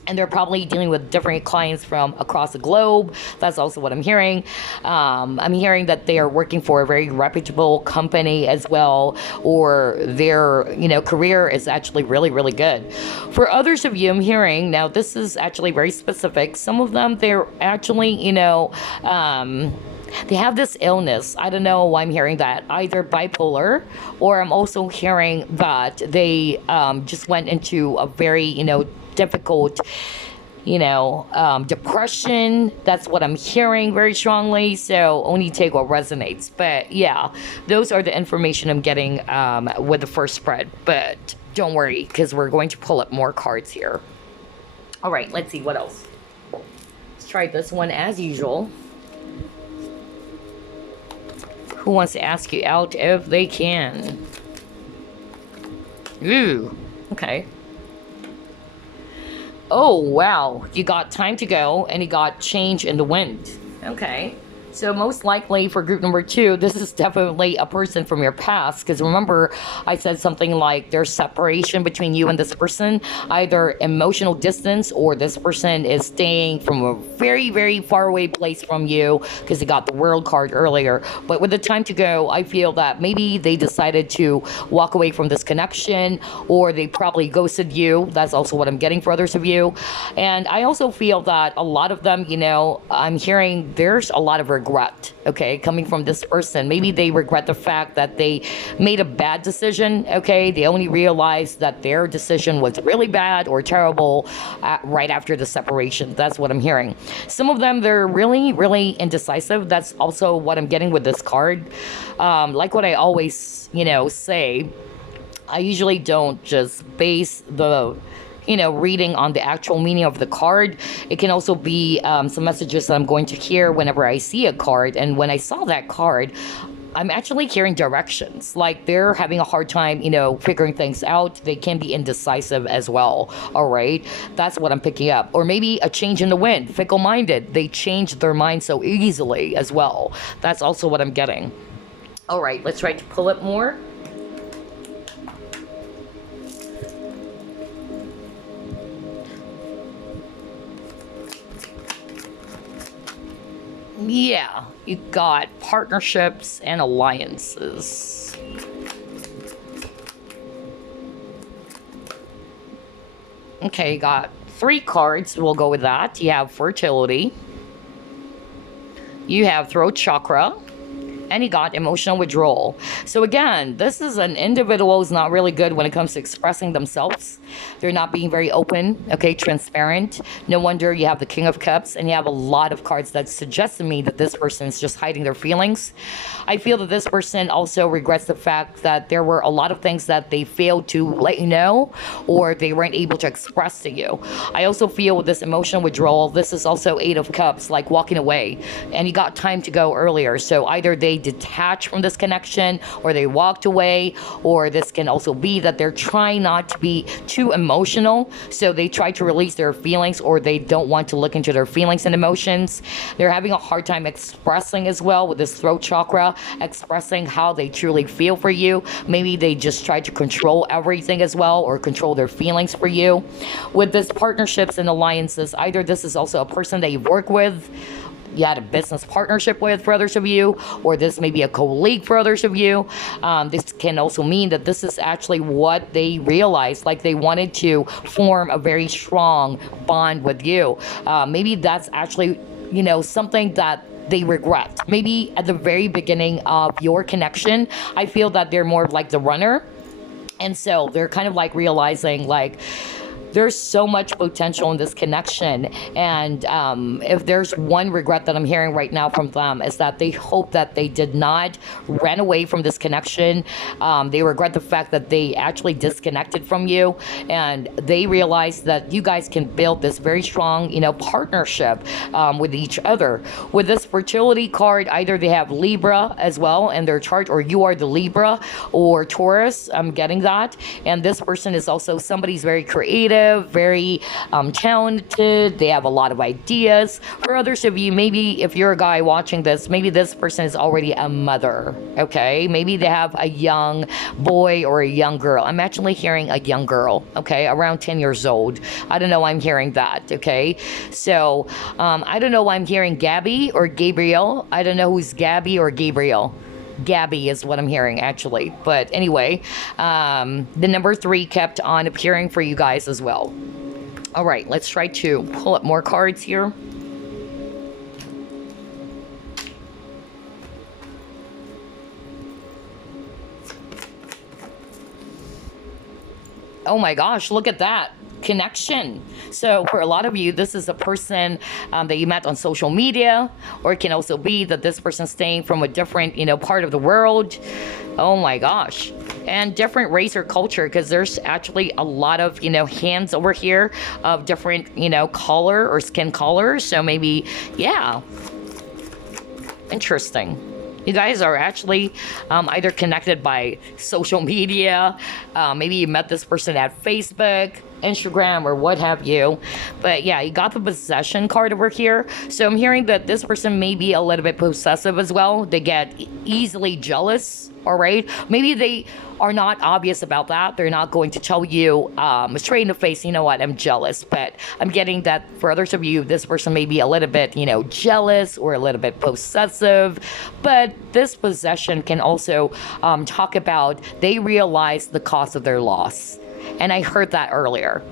And they're probably dealing with different clients from across the globe. That's also what I'm hearing. I'm hearing that they are working for a very reputable company as well, or their, you know, career is actually really, really good. For others of you, I'm hearing, now this is actually very specific. Some of them, they're actually, you know, they have this illness. I don't know why I'm hearing that. Either bipolar, or I'm also hearing that they just went into a very, you know, difficult, you know, depression. That's what I'm hearing very strongly, so only take what resonates. But yeah, those are the information I'm getting with the first spread. But don't worry, because we're going to pull up more cards here. All right, let's see what else. Let's try this one as usual. Who wants to ask you out if they can? Ooh, okay. Oh, wow. You got time to go, and you got change in the wind. Okay. So most likely for group number 2, this is definitely a person from your past. Because remember, I said something like there's separation between you and this person. Either emotional distance, or this person is staying from a very, very far away place from you, because they got the World card earlier. But with the time to go, I feel that maybe they decided to walk away from this connection, or they probably ghosted you. That's also what I'm getting for others of you. And I also feel that a lot of them, you know, I'm hearing there's a lot of regret, okay, coming from this person. Maybe they regret the fact that they made a bad decision, okay? They only realized that their decision was really bad or terrible right after the separation. That's what I'm hearing. Some of them, they're really, really indecisive. That's also what I'm getting with this card. Like what I always, you know, say, I usually don't just base the, you know, reading on the actual meaning of the card. It can also be some messages that I'm going to hear whenever I see a card. And when I saw that card, I'm actually hearing directions. Like they're having a hard time, you know, figuring things out. They can be indecisive as well. All right. That's what I'm picking up. Or maybe a change in the wind, fickle-minded. They change their mind so easily as well. That's also what I'm getting. All right. Let's try to pull it more. Yeah, you got partnerships and alliances. Okay, got 3 cards. We'll go with that. You have fertility. You have throat chakra. And you got emotional withdrawal. So again, this is an individual who's not really good when it comes to expressing themselves. They're not being very open, okay, transparent. No wonder you have the King of Cups, and you have a lot of cards that suggest to me that this person is just hiding their feelings. I feel that this person also regrets the fact that there were a lot of things that they failed to let you know, or they weren't able to express to you. I also feel with this emotional withdrawal, this is also 8 of Cups, like walking away, and you got time to go earlier. So either they detached from this connection, or they walked away, or this can also be that they're trying not to be too emotional, so they try to release their feelings, or they don't want to look into their feelings and emotions. They're having a hard time expressing as well with this throat chakra, expressing how they truly feel for you. Maybe they just try to control everything as well, or control their feelings for you. With this partnerships and alliances, either this is also a person that you work with, you had a business partnership with for others of you, or this may be a colleague for others of you. This can also mean that this is actually what they realized, like they wanted to form a very strong bond with you. Maybe that's actually, something that they regret. Maybe at the very beginning of your connection, I feel that they're more like the runner. And so they're kind of like realizing like, there's so much potential in this connection. And if there's one regret that I'm hearing right now from them, is that they hope that they did not run away from this connection. They regret the fact that they actually disconnected from you, and they realize that you guys can build this very strong, partnership with each other. With this fertility card, either they have Libra as well in their chart, or you are the Libra, or Taurus. I'm getting that. And this person is also somebody's very creative, very talented. They have a lot of ideas. For others of you, maybe if you're a guy watching this, maybe this person is already a mother, okay? Maybe they have a young boy or a young girl. I'm actually hearing a young girl, okay, around 10 years old. I don't know why I'm hearing that, okay? So I don't know why I'm hearing Gabby or Gabriel. I don't know who's Gabby or Gabriel. Gabby is what I'm hearing, actually. But anyway, the number 3 kept on appearing for you guys as well. All right, let's try to pull up more cards here. Oh my gosh, look at that. Connection. So for a lot of you, this is a person that you met on social media, or it can also be that this person's staying from a different, part of the world. Oh my gosh. And different race or culture, because there's actually a lot of, hands over here of different, color or skin colors. So maybe, yeah. Interesting. You guys are actually either connected by social media. Maybe you met this person at Facebook, Instagram, or what have you. But yeah, you got the possession card over here. So I'm hearing that this person may be a little bit possessive as well. They get easily jealous. All right. Maybe they are not obvious about that. They're not going to tell you straight in the face, you know what, I'm jealous. But I'm getting that for others of you, this person may be a little bit, jealous or a little bit possessive. But this possession can also talk about they realize the cost of their loss. And I heard that earlier.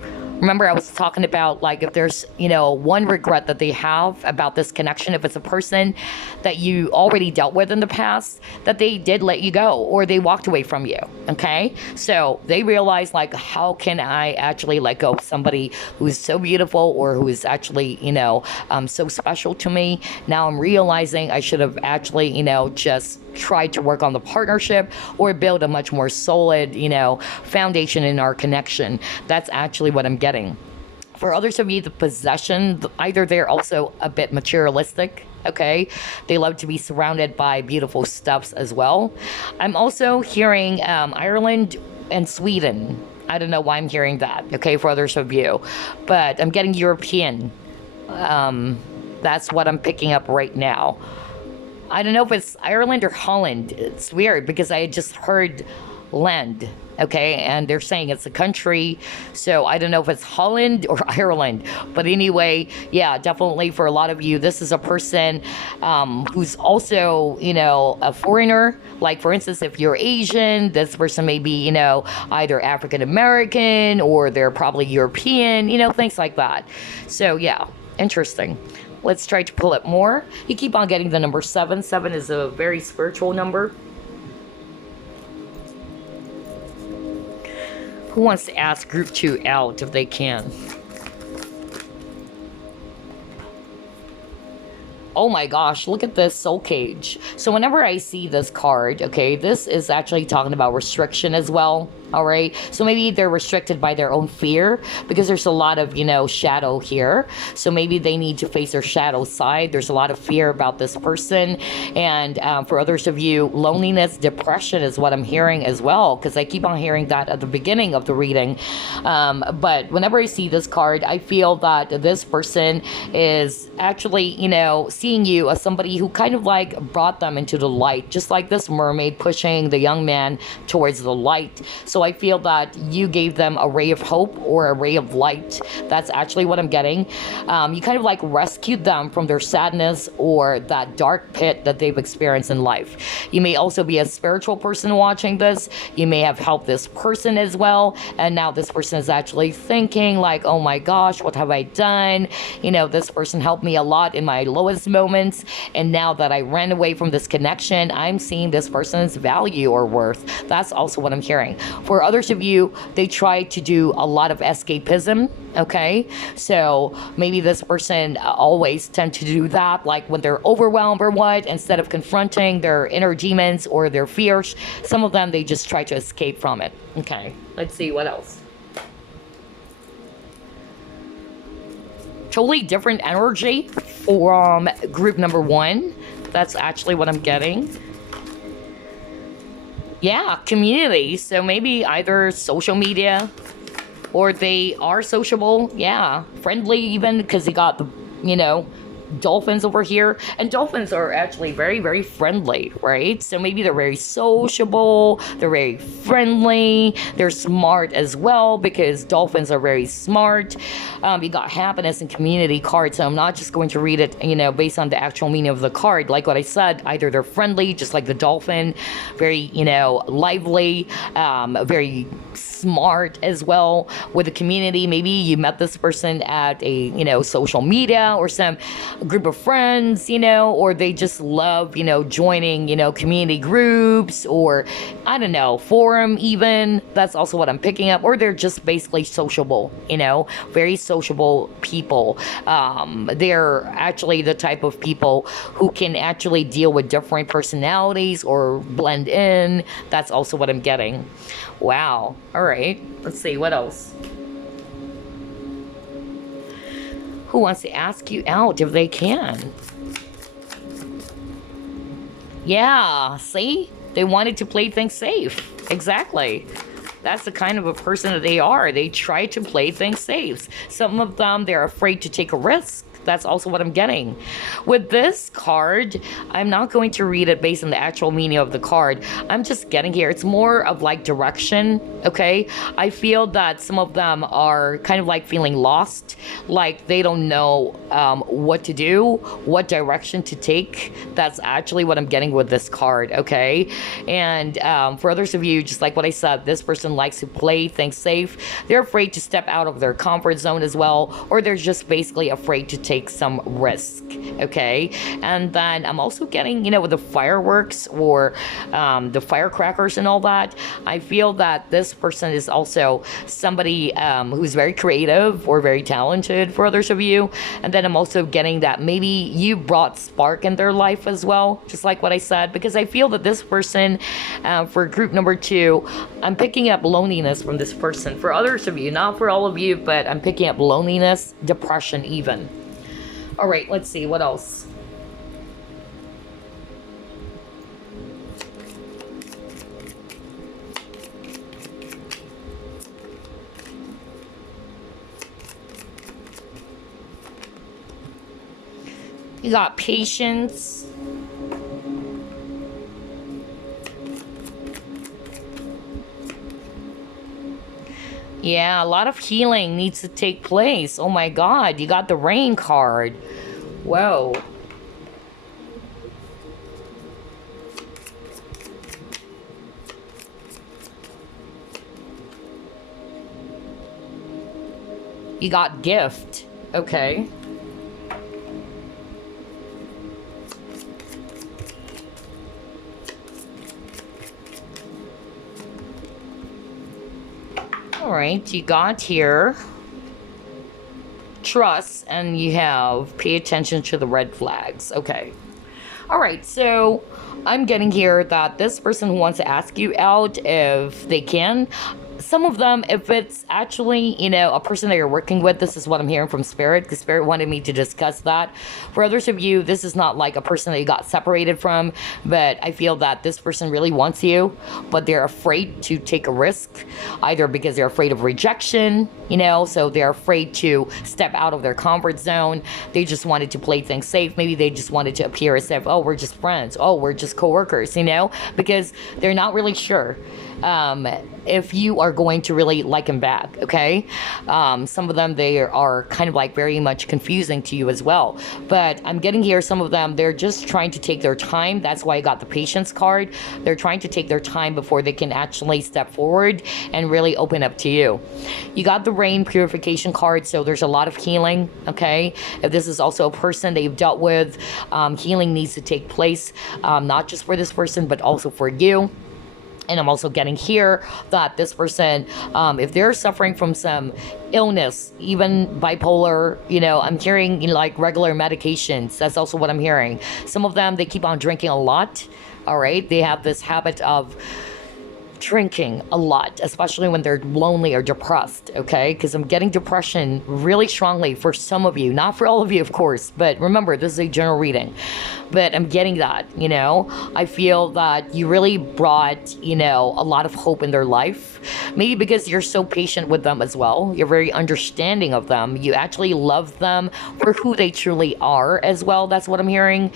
Remember, I was talking about, like, if there's, one regret that they have about this connection, if it's a person that you already dealt with in the past, that they did let you go, or they walked away from you, okay? So they realize, like, how can I actually let go of somebody who's so beautiful, or who is actually, so special to me? Now I'm realizing I should have actually, just tried to work on the partnership, or build a much more solid, foundation in our connection. That's actually what I'm getting. For others of you, the possession, either they're also a bit materialistic, okay? They love to be surrounded by beautiful stuffs as well. I'm also hearing Ireland and Sweden. I don't know why I'm hearing that, okay, for others of you. But I'm getting European. That's what I'm picking up right now. I don't know if it's Ireland or Holland. It's weird because I just heard land. Okay, and they're saying it's a country, so I don't know if it's Holland or Ireland, but anyway, yeah, definitely for a lot of you, this is a person who's also, you know, a foreigner. Like, for instance, if you're Asian, this person may be, you know, either African American or they're probably European, you know, things like that. So yeah, interesting. Let's try to pull it more. You keep on getting the number 7. 7 is a very spiritual number. Who wants to ask group 2 out if they can? Oh my gosh, look at this soul cage. So whenever I see this card, okay, this is actually talking about restriction as well. All right, so maybe they're restricted by their own fear because there's a lot of, you know, shadow here. So maybe they need to face their shadow side. There's a lot of fear about this person. And for others of you, loneliness, depression is what I'm hearing as well, because I keep on hearing that at the beginning of the reading. But whenever I see this card, I feel that this person is actually, you know, seeing you as somebody who kind of like brought them into the light, just like this mermaid pushing the young man towards the light. So I feel that you gave them a ray of hope or a ray of light. That's actually what I'm getting. You kind of like rescued them from their sadness or that dark pit that they've experienced in life. You may also be a spiritual person watching this. You may have helped this person as well. And now this person is actually thinking like, oh my gosh, what have I done? You know, this person helped me a lot in my lowest moments. And now that I ran away from this connection, I'm seeing this person's value or worth. That's also what I'm hearing. For others of you, they try to do a lot of escapism, okay? So maybe this person always tend to do that, like when they're overwhelmed or what, instead of confronting their inner demons or their fears, some of them, they just try to escape from it. Okay, let's see what else. Totally different energy from group number 1. That's actually what I'm getting. Yeah, community. So maybe either social media or they are sociable. Yeah, friendly even, because they got the, you know, dolphins over here, and dolphins are actually very, very friendly, right? So maybe they're very sociable, they're very friendly, they're smart as well, because dolphins are very smart. You got happiness and community card, so I'm not just going to read it, you know, based on the actual meaning of the card. Like what I said, either they're friendly, just like the dolphin, very, you know, lively, very smart as well with the community. Maybe you met this person at a, you know, social media or some group of friends, you know, or they just love, you know, joining, you know, community groups, or I don't know, forum even. That's also what I'm picking up. Or they're just basically sociable, you know, very sociable people. They're actually the type of people who can actually deal with different personalities or blend in. That's also what I'm getting. Wow. All right. Let's see. What else? Who wants to ask you out if they can? Yeah, see? They wanted to play things safe. Exactly. That's the kind of a person that they are. They try to play things safe. Some of them, they're afraid to take a risk. That's also what I'm getting. With this card, I'm not going to read it based on the actual meaning of the card. I'm just getting here. It's more of like direction, okay? I feel that some of them are kind of like feeling lost, like they don't know what to do, what direction to take. That's actually what I'm getting with this card, okay? And for others of you, just like what I said, this person likes to play things safe. They're afraid to step out of their comfort zone as well, or they're just basically afraid to take some risk, okay? And then I'm also getting, you know, with the fireworks or the firecrackers and all that, I feel that this person is also somebody who's very creative or very talented for others of you. And then I'm also getting that maybe you brought spark in their life as well, just like what I said, because I feel that this person, for group number 2, I'm picking up loneliness from this person. For others of you, not for all of you, but I'm picking up loneliness, depression even. All right, let's see, what else? You got patience. Yeah, a lot of healing needs to take place. Oh my god, you got the rain card. Whoa. You got gift. Okay. All right, you got here trust, and you have pay attention to the red flags. Okay. All right, so I'm getting here that this person who wants to ask you out, if they can, some of them, if it's actually, you know, a person that you're working with, this is what I'm hearing from Spirit, because Spirit wanted me to discuss that. For others of you, this is not like a person that you got separated from, but I feel that this person really wants you, but they're afraid to take a risk, either because they're afraid of rejection, you know, so they're afraid to step out of their comfort zone. They just wanted to play things safe. Maybe they just wanted to appear as if, oh, we're just friends. Oh, we're just coworkers, you know, because they're not really sure if you are going to really like him back. Okay. Some of them, they are kind of like very much confusing to you as well, but I'm getting here, some of them, they're just trying to take their time. That's why I got the patience card. They're trying to take their time before they can actually step forward and really open up to you. You got the rain purification card, so there's a lot of healing. Okay. If this is also a person that you've dealt with, healing needs to take place, not just for this person, but also for you. And I'm also getting here that this person, if they're suffering from some illness, even bipolar, you know, I'm hearing, you know, like regular medications. That's also what I'm hearing. Some of them, they keep on drinking a lot. All right. They have this habit of drinking a lot, especially when they're lonely or depressed. Okay, because I'm getting depression really strongly for some of you, not for all of you, of course, but remember, this is a general reading. But I'm getting that, you know, I feel that you really brought, you know, a lot of hope in their life, maybe because you're so patient with them as well. You're very understanding of them. You actually love them for who they truly are as well. That's what I'm hearing.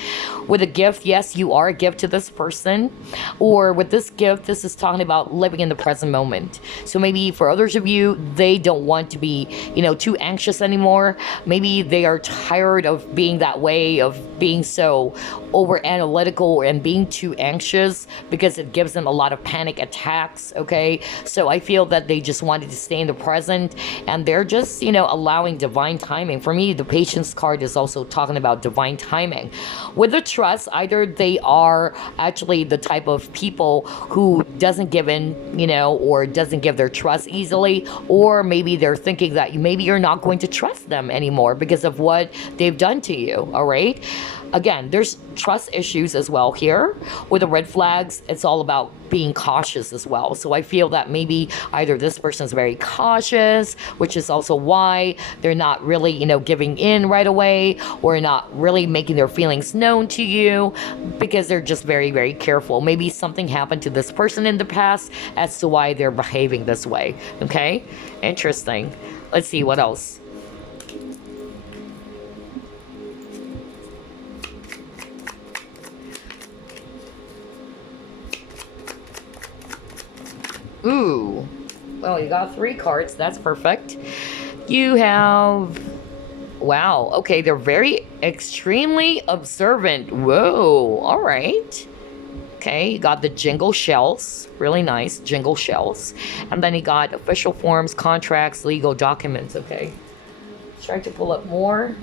With a gift, yes, you are a gift to this person, or with this gift, this is talking about living in the present moment. So maybe for others of you, they don't want to be, you know, too anxious anymore. Maybe they are tired of being that way, of being so over analytical and being too anxious, because it gives them a lot of panic attacks. Okay, so I feel that they just wanted to stay in the present, and they're just, you know, allowing divine timing. For me, the patience card is also talking about divine timing. With the trust, either they are actually the type of people who doesn't give in, you know, or doesn't give their trust easily, or maybe they're thinking that maybe you're not going to trust them anymore because of what they've done to you. All right, again, there's trust issues as well here. With the red flags, it's all about being cautious as well. So I feel that maybe either this person is very cautious, which is also why they're not really, you know, giving in right away, or not really making their feelings known to you, because they're just very, very careful. Maybe something happened to this person in the past as to why they're behaving this way. Okay, interesting. Let's see what else. Ooh, well, you got 3 cards. That's perfect. You have, wow, okay, they're very extremely observant. Whoa, all right. Okay, you got the jingle shells, really nice jingle shells. And then you got official forms, contracts, legal documents. Okay, try to pull up more.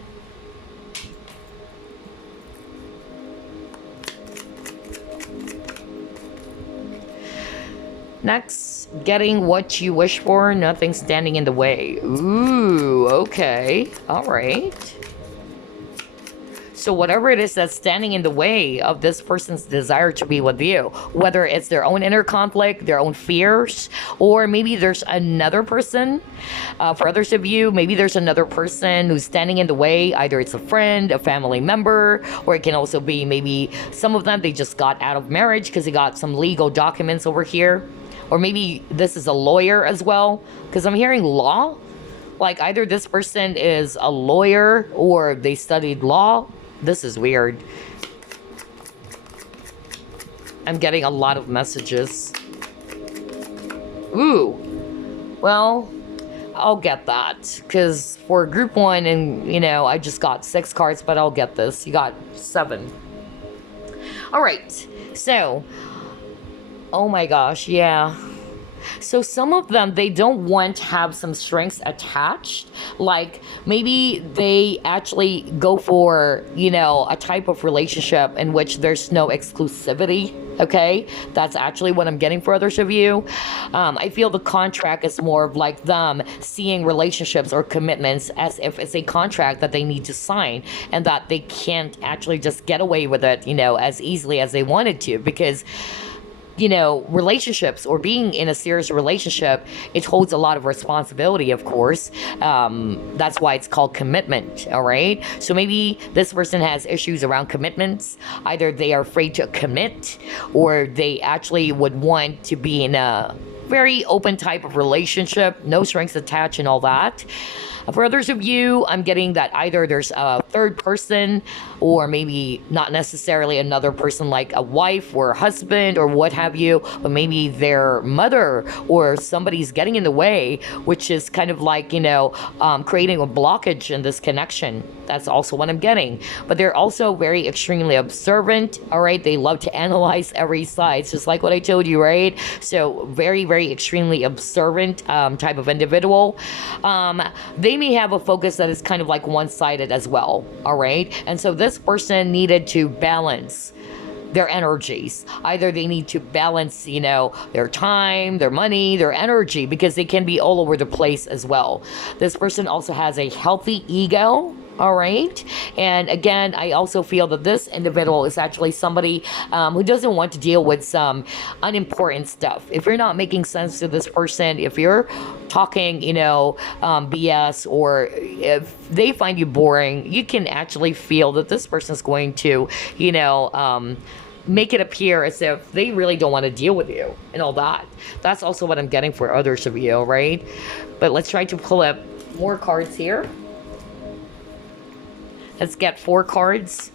Next, getting what you wish for, nothing standing in the way. Ooh, okay. All right. So whatever it is that's standing in the way of this person's desire to be with you, whether it's their own inner conflict, their own fears, or maybe there's another person. For others of you, maybe there's another person who's standing in the way. Either it's a friend, a family member, or it can also be maybe some of them, they just got out of marriage because they got some legal documents over here. Or maybe this is a lawyer as well, because I'm hearing law. Like either this person is a lawyer or they studied law. This is weird. I'm getting a lot of messages. Ooh. Well, I'll get that. Because for group 1, and, you know, I just got 6 cards, but I'll get this. You got 7. All right. So, oh my gosh, yeah. So some of them, they don't want to have some strings attached. Like maybe they actually go for, you know, a type of relationship in which there's no exclusivity. Okay, that's actually what I'm getting for others of you. I feel the contract is more of like them seeing relationships or commitments as if it's a contract that they need to sign, and that they can't actually just get away with it, you know, as easily as they wanted to, because, you know, relationships or being in a serious relationship, it holds a lot of responsibility, of course. That's why it's called commitment, all right? So maybe this person has issues around commitments. Either they are afraid to commit, or they actually would want to be in a very open type of relationship, no strings attached and all that. For others of you, I'm getting that either there's a third person, or maybe not necessarily another person like a wife or a husband or what have you, but maybe their mother or somebody's getting in the way, which is kind of like, you know, creating a blockage in this connection. That's also what I'm getting. But they're also very extremely observant, all right? They love to analyze every side, just like what I told you, right? So very, very extremely observant type of individual. They may have a focus that is kind of like one-sided as well, all right? And so this person needed to balance their energies. Either they need to balance, you know, their time, their money, their energy, because they can be all over the place as well. This person also has a healthy ego, all right? And again, I also feel that this individual is actually somebody who doesn't want to deal with some unimportant stuff. If you're not making sense to this person, if you're talking, you know, BS, or if they find you boring, you can actually feel that this person's going to, you know, make it appear as if they really don't want to deal with you and all that. That's also what I'm getting for others of you, right? But let's try to pull up more cards here. Let's get 4 cards.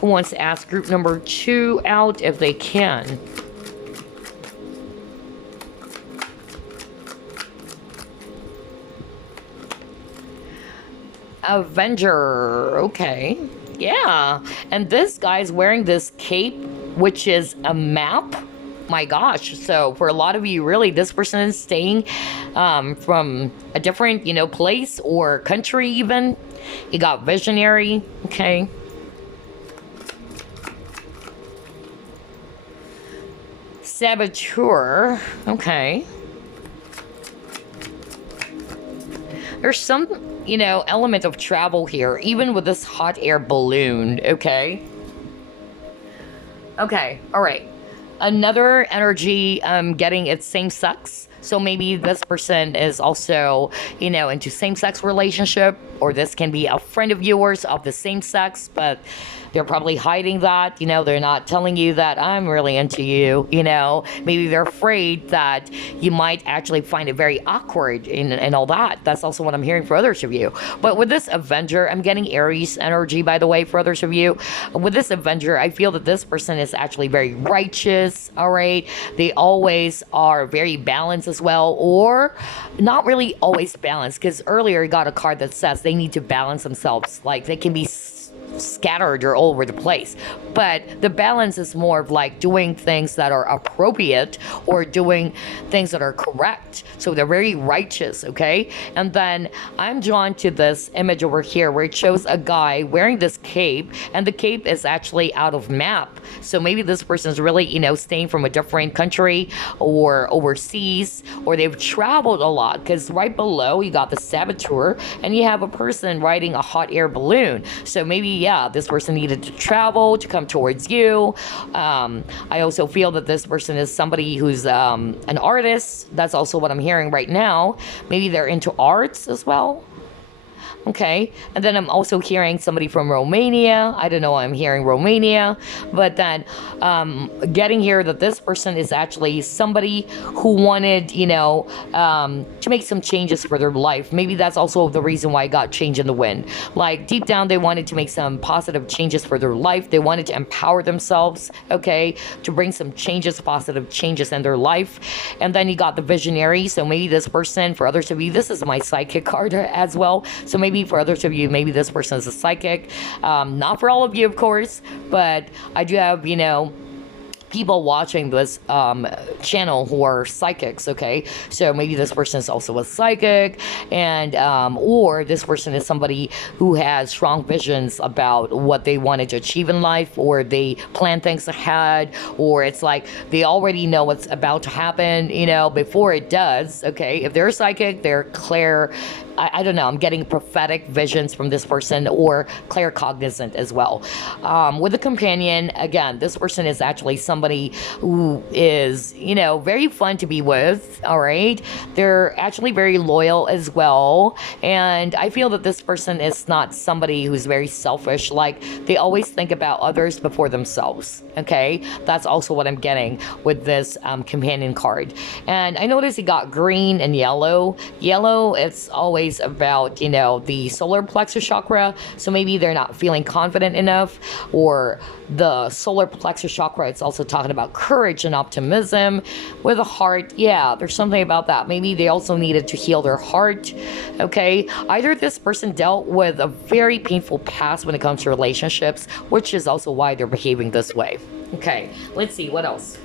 Who wants to ask group number 2 out if they can? Avenger. Okay. Yeah. And this guy's wearing this cape, which is a map. My gosh. So for a lot of you, really, this person is staying from a different, you know, place or country even. You got visionary. Okay. Saboteur. Okay. There's some, you know, element of travel here, even with this hot air balloon. Okay. Okay. All right. Another energy getting its same sex. So maybe this person is also, you know, into same-sex relationship, or this can be a friend of yours of the same sex, but they're probably hiding that, you know, they're not telling you that I'm really into you, you know. Maybe they're afraid that you might actually find it very awkward and all that. That's also what I'm hearing for others of you. But with this Avenger, I'm getting Aries energy, by the way, for others of you. With this Avenger, I feel that this person is actually very righteous, all right? They always are very balanced as well, or not really always balanced, because earlier you got a card that says they need to balance themselves. Like they can be scattered or all over the place, but the balance is more of like doing things that are appropriate or doing things that are correct. So they're very righteous, okay? And then I'm drawn to this image over here where it shows a guy wearing this cape, and the cape is actually out of map. So maybe this person is really, you know, staying from a different country or overseas, or they've traveled a lot, because right below you got the Saboteur and you have a person riding a hot air balloon. So maybe, yeah, this person needed to travel to come towards you. I also feel that this person is somebody who's an artist. That's also what I'm hearing right now. Maybe they're into arts as well. Okay, and then I'm also hearing somebody from Romania. I don't know why I'm hearing Romania, but then getting here that this person is actually somebody who wanted, to make some changes for their life. Maybe that's also the reason why I got change in the wind. Like deep down, they wanted to make some positive changes for their life. They wanted to empower themselves, okay, to bring some changes, positive changes in their life. And then you got the visionary. So maybe this person, for others of you, this is my psychic card as well. So maybe for others of you, maybe this person is a psychic. Not for all of you, of course, but I do have, people watching this channel who are psychics, okay? So maybe this person is also a psychic, and or this person is somebody who has strong visions about what they wanted to achieve in life, or they plan things ahead, or it's like they already know what's about to happen, before it does, okay? If they're psychic, they're clear. I don't know, I'm getting prophetic visions from this person, or claircognizant as well. With a companion, again, this person is actually somebody who is, very fun to be with, all right? They're actually very loyal as well. And I feel that this person is not somebody who's very selfish. Like, they always think about others before themselves, okay? That's also what I'm getting with this companion card. And I noticed you got green and yellow. Yellow, it's always about, the solar plexus chakra. So maybe they're not feeling confident enough, or the solar plexus chakra, it's also talking about courage and optimism. With a heart, yeah, there's something about that. Maybe they also needed to heal their heart, okay? Either this person dealt with a very painful past when it comes to relationships, which is also why they're behaving this way. Okay, let's see, what else?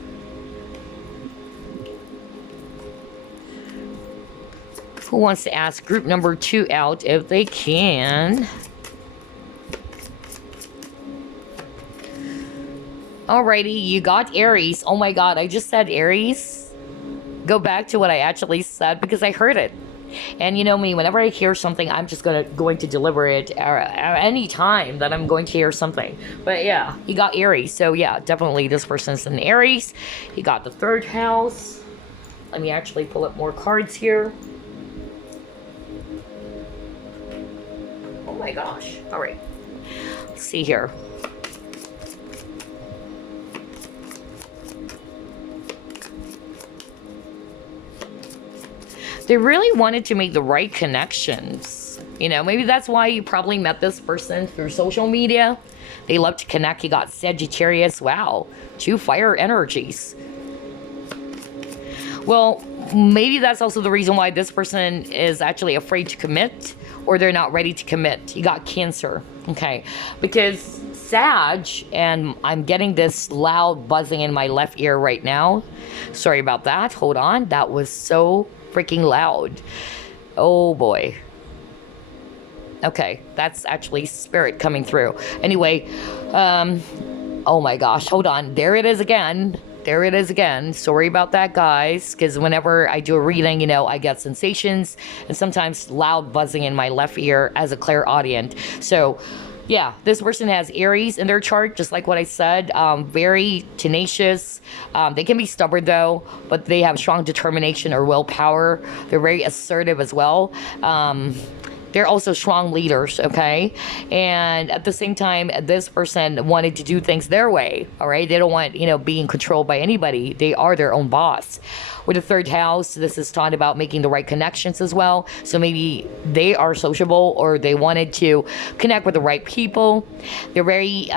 Who wants to ask group number 2 out if they can? Alrighty, you got Aries. Oh my god, I just said Aries. Go back to what I actually said because I heard it. And you know me, whenever I hear something, I'm just going to deliver it at any time that I'm going to hear something. But yeah, you got Aries. So yeah, definitely this person's an Aries. You got the 3rd house. Let me actually pull up more cards here. Oh my gosh. All right. Let's see here. They really wanted to make the right connections. Maybe that's why you probably met this person through social media. They love to connect. You got Sagittarius. Wow. 2 fire energies. Well, maybe that's also the reason why this person is actually afraid to commit, or they're not ready to commit. You got Cancer, okay? Because Sag, and I'm getting this loud buzzing in my left ear right now. Sorry about that. Hold on. That was so freaking loud. Oh boy. Okay, that's actually spirit coming through. Anyway, oh my gosh, hold on. There it is again. There it is again. Sorry about that, guys, because whenever I do a reading, I get sensations and sometimes loud buzzing in my left ear as a clairaudient. So yeah, this person has Aries in their chart, just like what I said. Very tenacious. They can be stubborn though, but they have strong determination or willpower. They're very assertive as well. They're also strong leaders, okay? And at the same time, this person wanted to do things their way, all right? They don't want, being controlled by anybody. They are their own boss. With the 3rd house, this is talking about making the right connections as well. So maybe they are sociable, or they wanted to connect with the right people. They're very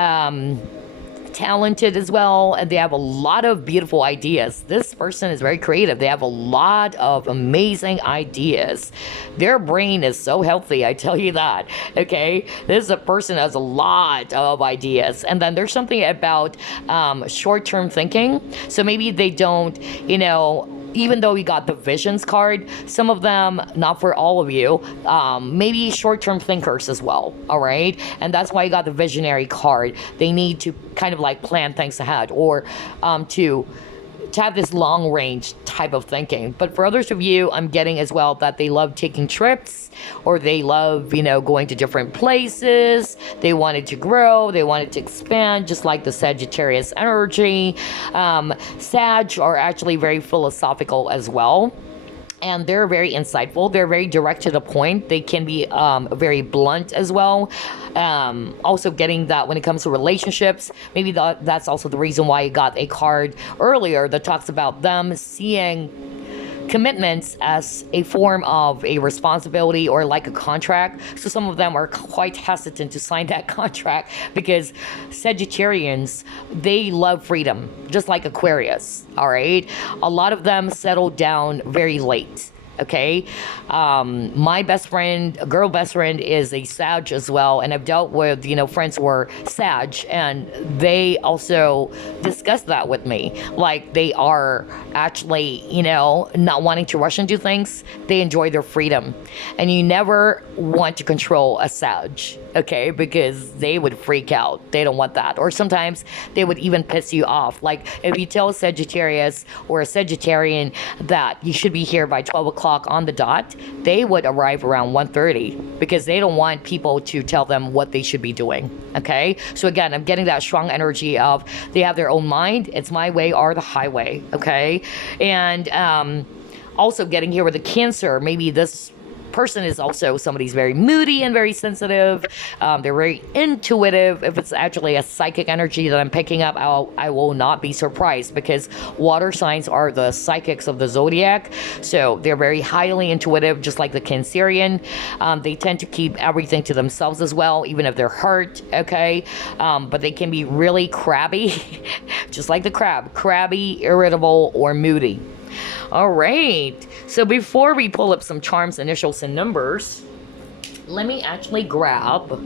talented as well, and they have a lot of beautiful ideas. This person is very creative. They have a lot of amazing ideas. Their brain is so healthy, I tell you that, okay? This is a person that has a lot of ideas. And then there's something about short-term thinking. So maybe they don't, even though we got the visions card, some of them, not for all of you, maybe short-term thinkers as well, all right? And that's why you got the visionary card. They need to kind of like plan things ahead, or to have this long range type of thinking. But for others of you, I'm getting as well that they love taking trips, or they love, going to different places. They wanted to grow, they wanted to expand, just like the Sagittarius energy. Sag are actually very philosophical as well. and they're very insightful. They're very direct to the point. They can be very blunt as well. Also getting that when it comes to relationships, maybe that's also the reason why you got a card earlier that talks about them seeing commitments as a form of a responsibility or like a contract. So some of them are quite hesitant to sign that contract because Sagittarians, they love freedom, just like Aquarius. All right, a lot of them settle down very late. Okay, my best friend, a girl best friend, is a Sag as well, and I've dealt with, you know, friends who are Sag, and they also discuss that with me. Like, they are actually, you know, not wanting to rush into things. They enjoy their freedom, and you never want to control a Sag, okay, because they would freak out. They don't want that, or sometimes they would even piss you off. Like, if you tell a Sagittarius or a Sagittarian that you should be here by 12 o'clock on the dot, they would arrive around 1:30 because they don't want people to tell them what they should be doing. Okay, so again, I'm getting that strong energy of they have their own mind. It's my way or the highway. Okay, and also getting here with a Cancer, maybe this person is also somebody's very moody and very sensitive. They're very intuitive. If it's actually a psychic energy that I'm picking up, I will not be surprised because water signs are the psychics of the zodiac. So they're very highly intuitive, just like the Cancerian. They tend to keep everything to themselves as well, even if they're hurt, okay? But they can be really crabby, just like the crab, crabby, irritable, or moody. All right, so before we pull up some charms, initials, and numbers, let me actually grab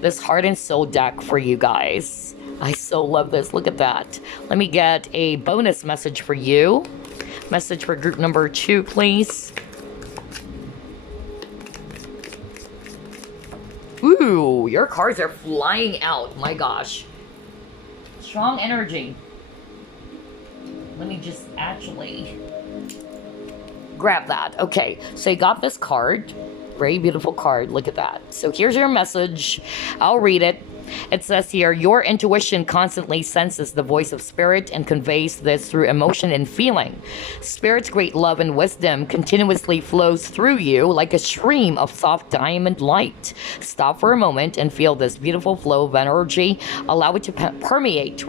this Heart and Soul deck for you guys. I so love this. Look at that. Let me get a bonus message for you. Message for group number 2, please. Ooh, your cards are flying out. My gosh. Strong energy. Let me just actually grab that. Okay, so you got this card. Very beautiful card. Look at that. So here's your message. I'll read it. It says here, your intuition constantly senses the voice of spirit and conveys this through emotion and feeling. Spirit's great love and wisdom continuously flows through you like a stream of soft diamond light. Stop for a moment and feel this beautiful flow of energy. Allow it to permeate,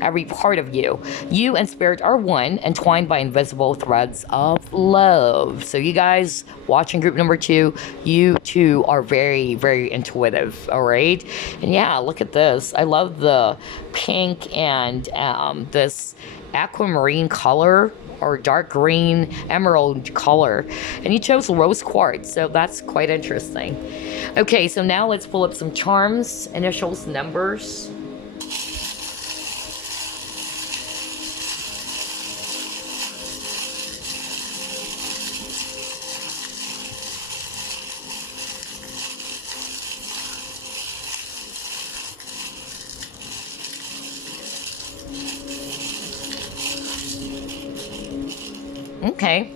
every part of you. You and spirit are one, entwined by invisible threads of love. So you guys watching group number 2, you too are very, very intuitive, all right? And yeah, look at this. I love the pink and this aquamarine color or dark green emerald color. And you chose rose quartz, so that's quite interesting. Okay, so now let's pull up some charms, initials, numbers. Okay.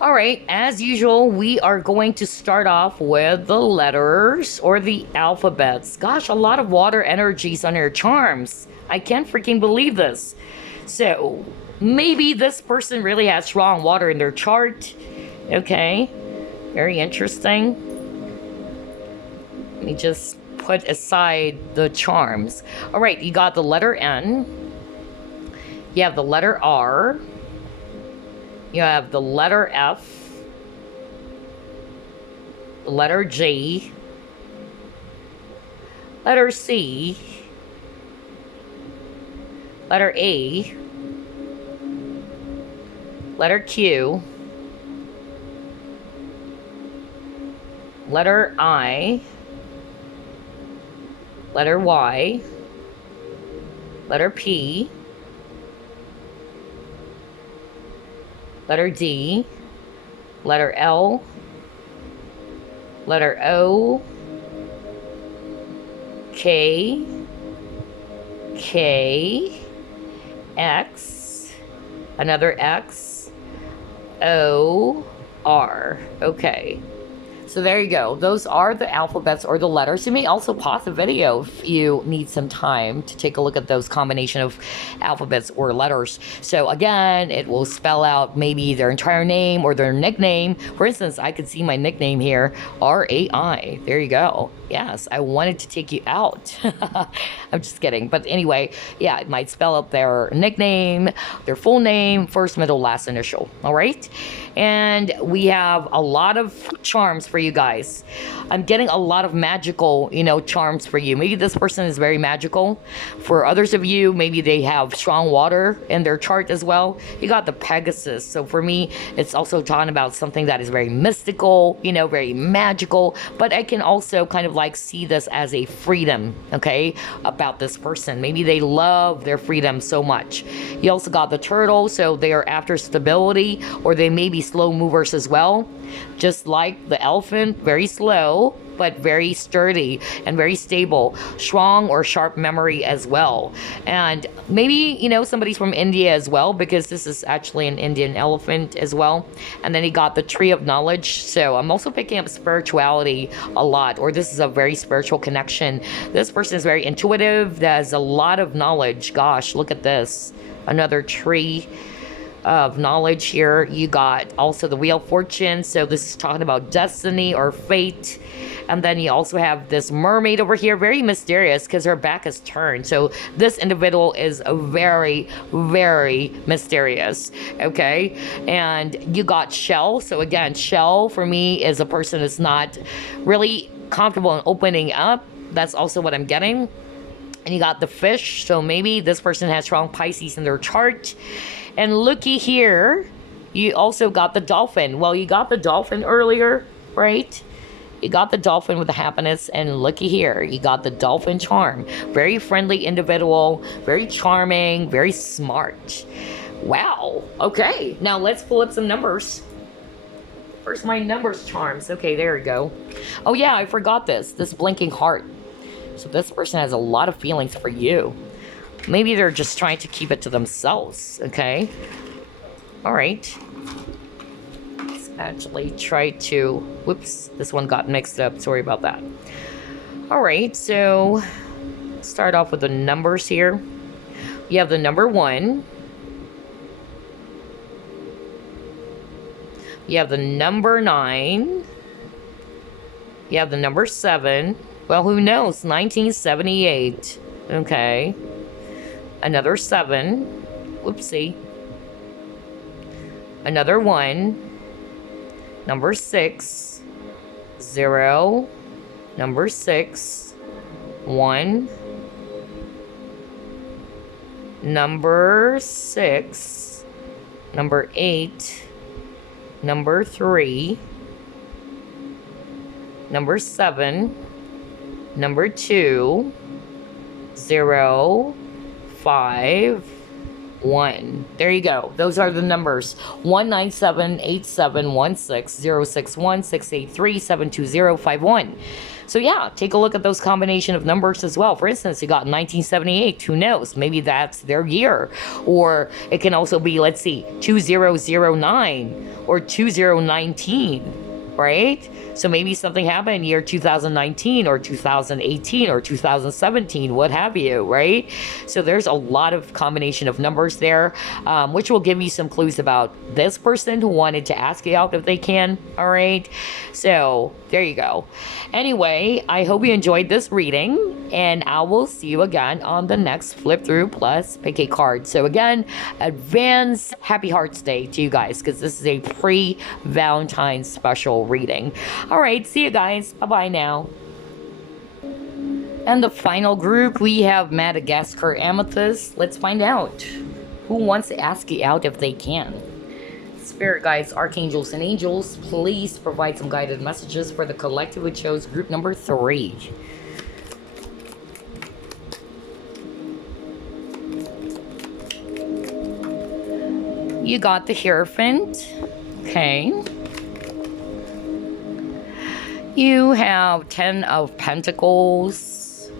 All right, as usual, we are going to start off with the letters or the alphabets. Gosh, a lot of water energies on your charms. I can't freaking believe this. So, maybe this person really has strong water in their chart. Okay, very interesting. Let me just put aside the charms. All right, you got the letter N. You have the letter R. You have the letter F. The letter G. Letter C. Letter A. Letter Q. Letter I. Letter Y. Letter P. Letter D, letter L, letter O, K, X, another X, O, R. Okay. So there you go. Those are the alphabets or the letters. You may also pause the video if you need some time to take a look at those combination of alphabets or letters. So again, it will spell out maybe their entire name or their nickname. For instance, I could see my nickname here, R-A-I. There you go. Yes, I wanted to take you out. I'm just kidding. But anyway, yeah, it might spell out their nickname, their full name, first, middle, last initial. All right. And we have a lot of charms for you guys. I'm getting a lot of magical, charms for you. Maybe this person is very magical. For others of you, maybe they have strong water in their chart as well. You got the Pegasus. So for me, it's also talking about something that is very mystical, very magical. But I can also kind of like see this as a freedom, okay, about this person. Maybe they love their freedom so much. You also got the Turtle, so they are after stability, or they may be slow movers as well. Just like the Elephant, very slow, but very sturdy and very stable, strong or sharp memory as well. And maybe, somebody's from India as well, because this is actually an Indian elephant as well. And then he got the Tree of Knowledge. So I'm also picking up spirituality a lot, or this is a very spiritual connection. This person is very intuitive. There's a lot of knowledge. Gosh, look at this. Another tree of knowledge here. You got also the Wheel of Fortune, so this is talking about destiny or fate. And then you also have this mermaid over here, very mysterious because her back is turned. So this individual is very, very mysterious, okay? And you got Shell. So again, Shell for me is a person that's not really comfortable in opening up. That's also what I'm getting. And you got the Fish, so maybe this person has strong Pisces in their chart. And looky here, you also got the Dolphin. Well, you got the Dolphin earlier, right? You got the Dolphin with the happiness, and looky here, you got the Dolphin charm. Very friendly individual, very charming, very smart. Wow. Okay, now let's pull up some numbers. Where's my numbers charms? Okay, there we go. Oh yeah, I forgot this blinking heart. So this person has a lot of feelings for you. Maybe they're just trying to keep it to themselves, okay? All right. Let's actually try to... Whoops, this one got mixed up. Sorry about that. All right, so start off with the numbers here. You have the number 1. You have the number 9. You have the number 7. Well, who knows? 1978. Okay. Another 7. Whoopsie. Another 1. Number 6. 0. Number 6. 1. Number 6. Number 8. Number 3. Number 7. Number 2. 0. 5. 1. There you go. Those are the numbers. 197-8716-061-683-72051. So yeah, take a look at those combination of numbers as well. For instance, you got 1978. Who knows? Maybe that's their year. Or it can also be, let's see, 2009 or 2019. Right? So maybe something happened in year 2019 or 2018 or 2017, what have you, right? So there's a lot of combination of numbers there, which will give you some clues about this person who wanted to ask you out if they can, all right? So there you go. Anyway, I hope you enjoyed this reading, and I will see you again on the next Flip Through Plus pick a card. So again, advance Happy Hearts Day to you guys, because this is a pre-Valentine special reading. All right, see you guys. Bye-bye now. And the final group, we have Madagascar Amethyst. Let's find out who wants to ask you out if they can. Spirit guides, archangels, and angels, please provide some guided messages for the collective who chose group number 3. You got the Hierophant. Okay. You have 10 of Pentacles.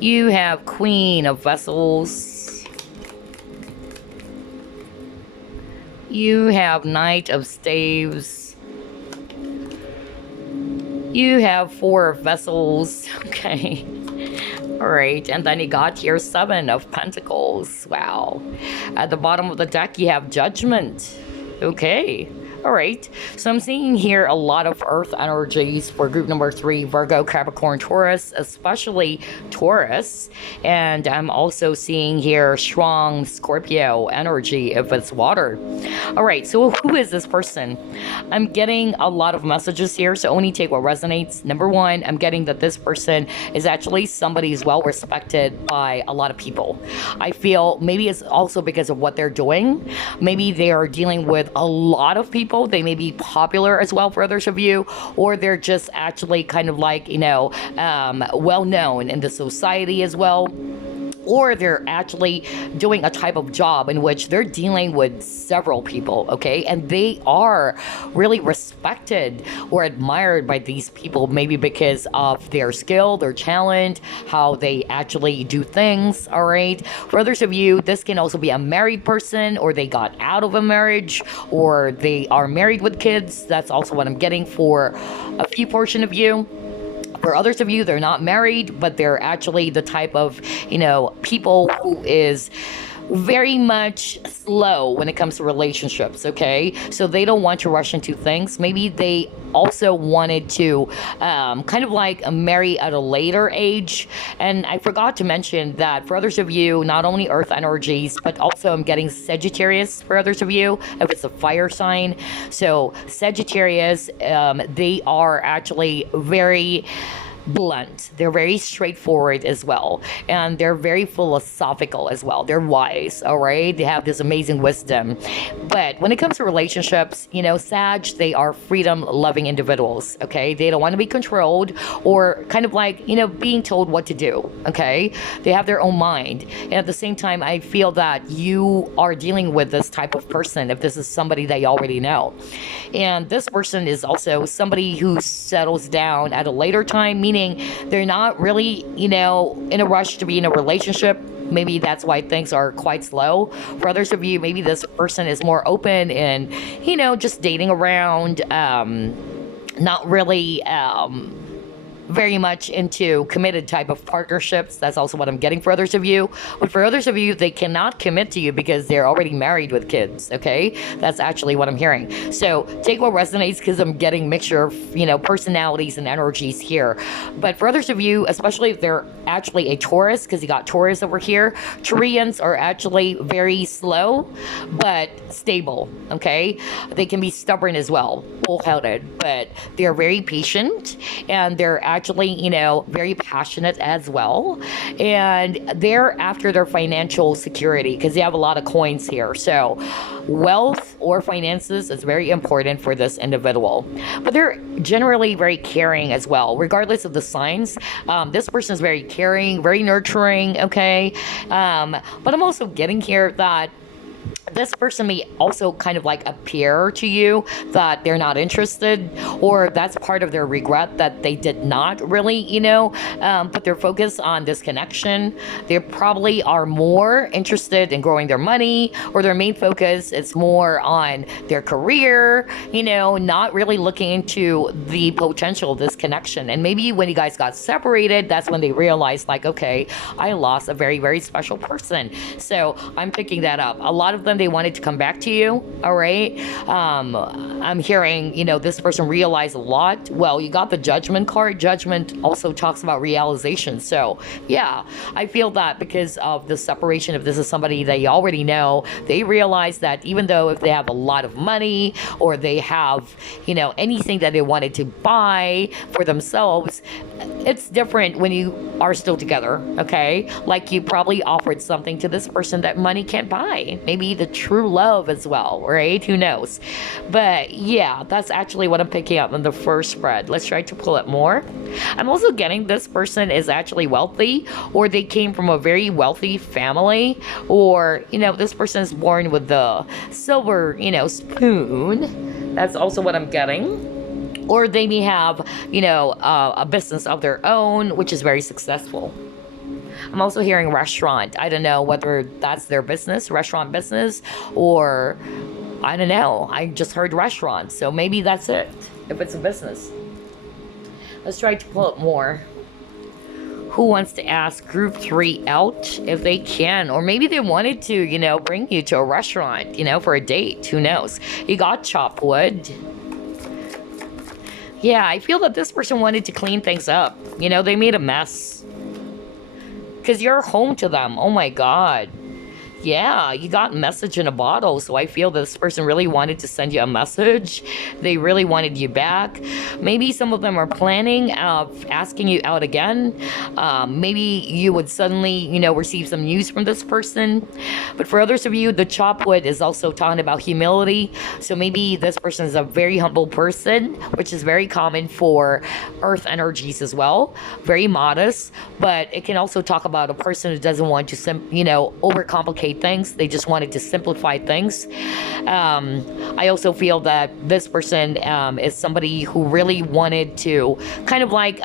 You have Queen of Vessels. You have Knight of Staves. You have 4 vessels. Okay. All right, and then you got here 7 of Pentacles. Wow. At the bottom of the deck, you have Judgment. Okay. All right, so I'm seeing here a lot of earth energies for group number 3, Virgo, Capricorn, Taurus, especially Taurus. And I'm also seeing here strong Scorpio energy if it's water. All right, so who is this person? I'm getting a lot of messages here, so only take what resonates. Number 1, I'm getting that this person is actually somebody who's well respected by a lot of people. I feel maybe it's also because of what they're doing. Maybe they are dealing with a lot of people. They may be popular as well for others of you, or they're just actually kind of like, well known in the society as well. Or they're actually doing a type of job in which they're dealing with several people, okay? And they are really respected or admired by these people, maybe because of their skill, their talent, how they actually do things, all right? For others of you, this can also be a married person, or they got out of a marriage, or they are married with kids. That's also what I'm getting for a few portion of you. For others of you, they're not married, but they're actually the type of, people who is very much slow when it comes to relationships, okay? So they don't want to rush into things. Maybe they also wanted to kind of like marry at a later age. And I forgot to mention that for others of you, not only earth energies, but also I'm getting Sagittarius for others of you, if it's a fire sign. So Sagittarius, they are actually very blunt. They're very straightforward as well, and they're very philosophical as well. They're wise, all right? They have this amazing wisdom. But when it comes to relationships, Sag, they are freedom-loving individuals, okay? They don't want to be controlled or kind of like, being told what to do, okay? They have their own mind. And at the same time, I feel that you are dealing with this type of person if this is somebody that you already know. And this person is also somebody who settles down at a later time, meaning they're not really, in a rush to be in a relationship. Maybe that's why things are quite slow. For others of you, maybe this person is more open and, just dating around, not really very much into committed type of partnerships. That's also what I'm getting for others of you. But for others of you, they cannot commit to you because they're already married with kids, okay? That's actually what I'm hearing. So take what resonates, because I'm getting mixture of, personalities and energies here. But for others of you, especially if they're actually a Taurus, because you got Taurus over here, Taurians are actually very slow, but stable, okay? They can be stubborn as well, bullheaded, but they're very patient, and they're actually, very passionate as well. And they're after their financial security because they have a lot of coins here. So wealth or finances is very important for this individual. But they're generally very caring as well, regardless of the signs. This person is very caring, very nurturing, okay? But I'm also getting here that this person may also kind of like appear to you that they're not interested, or that's part of their regret that they did not really, put their focus on this connection. They probably are more interested in growing their money, or their main focus is more on their career, not really looking into the potential of this connection. And maybe when you guys got separated, that's when they realized like, okay, I lost a very, very special person. So I'm picking that up. A lot of them, they wanted to come back to you, all right? I'm hearing, this person realized a lot. Well, you got the Judgment card. Judgment also talks about realization. So, yeah, I feel that because of the separation, if this is somebody that you already know, they realize that even though if they have a lot of money, or they have, anything that they wanted to buy for themselves, it's different when you are still together, okay? Like you probably offered something to this person that money can't buy. Maybe the true love as well, right? Who knows? But yeah, that's actually what I'm picking up in the first spread. Let's try to pull it more. I'm also getting this person is actually wealthy, or they came from a very wealthy family, or, this person is born with the silver, spoon. That's also what I'm getting. Or they may have, a business of their own, which is very successful. I'm also hearing restaurant. I don't know whether that's their business, restaurant business, or I don't know. I just heard restaurant. So maybe that's it, if it's a business. Let's try to pull up more. Who wants to ask group 3 out if they can? Or maybe they wanted to, you know, bring you to a restaurant, you know, for a date. Who knows? You got chopped wood. Yeah, I feel that this person wanted to clean things up. You know, they made a mess. Because you're home to them. Oh my God. Yeah, you got a message in a bottle, so I feel this person really wanted to send you a message. They really wanted you back. Maybe some of them are planning asking you out again. Maybe you would suddenly, you know, receive some news from this person. But for others of you, the chop wood is also talking about humility. So maybe this person is a very humble person, which is very common for earth energies as well. Very modest, but it can also talk about a person who doesn't want to, overcomplicate things. They just wanted to simplify things. I also feel that this person is somebody who really wanted to kind of like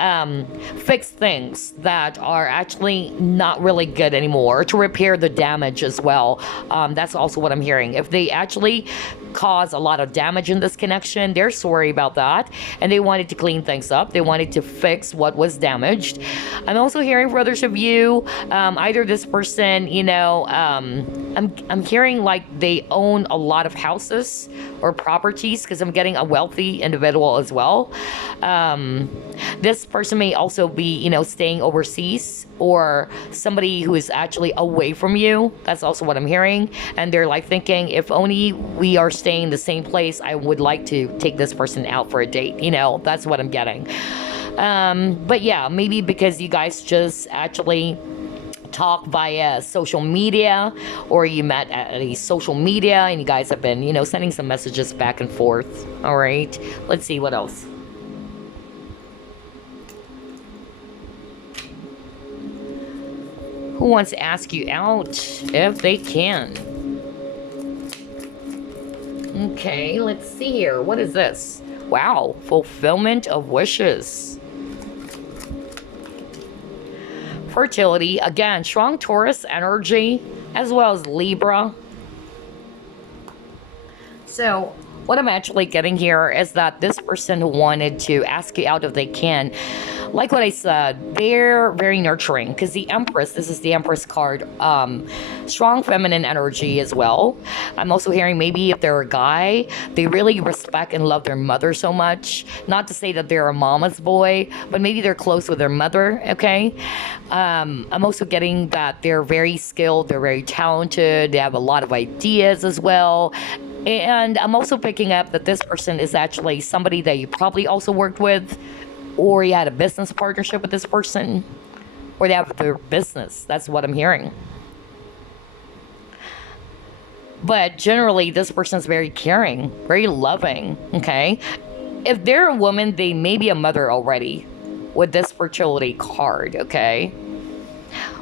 fix things that are actually not really good anymore, to repair the damage as well. That's also what I'm hearing. If they actually cause a lot of damage in this connection, they're sorry about that, and they wanted to clean things up. They wanted to fix what was damaged. I'm also hearing for others of you, either this person, you know, I'm hearing like they own a lot of houses or properties, because I'm getting a wealthy individual as well. This person may also be, you know, staying overseas, or somebody who is actually away from you. That's also what I'm hearing. And they're like thinking, if only we are staying in the same place, I would like to take this person out for a date. You know, that's what I'm getting. But yeah, maybe because you guys just actually talk via social media, or you met at a social media and you guys have been, you know, sending some messages back and forth. All right, let's see what else. Who wants to ask you out if they can? Okay, let's see here. What is this? Wow, fulfillment of wishes. Fertility, again, strong Taurus energy, as well as Libra. So what I'm actually getting here is that this person wanted to ask you out if they can. Like what I said, they're very nurturing, because the Empress, this is the Empress card, strong feminine energy as well. I'm also hearing maybe if they're a guy, they really respect and love their mother so much. Not to say that they're a mama's boy, but maybe they're close with their mother, okay? I'm also getting that they're very skilled, they're very talented, they have a lot of ideas as well. And I'm also picking up that this person is actually somebody that you probably also worked with, or you had a business partnership with this person, or they have their business. That's what I'm hearing. But generally, this person is very caring, very loving, okay? If they're a woman, they may be a mother already with this fertility card, okay?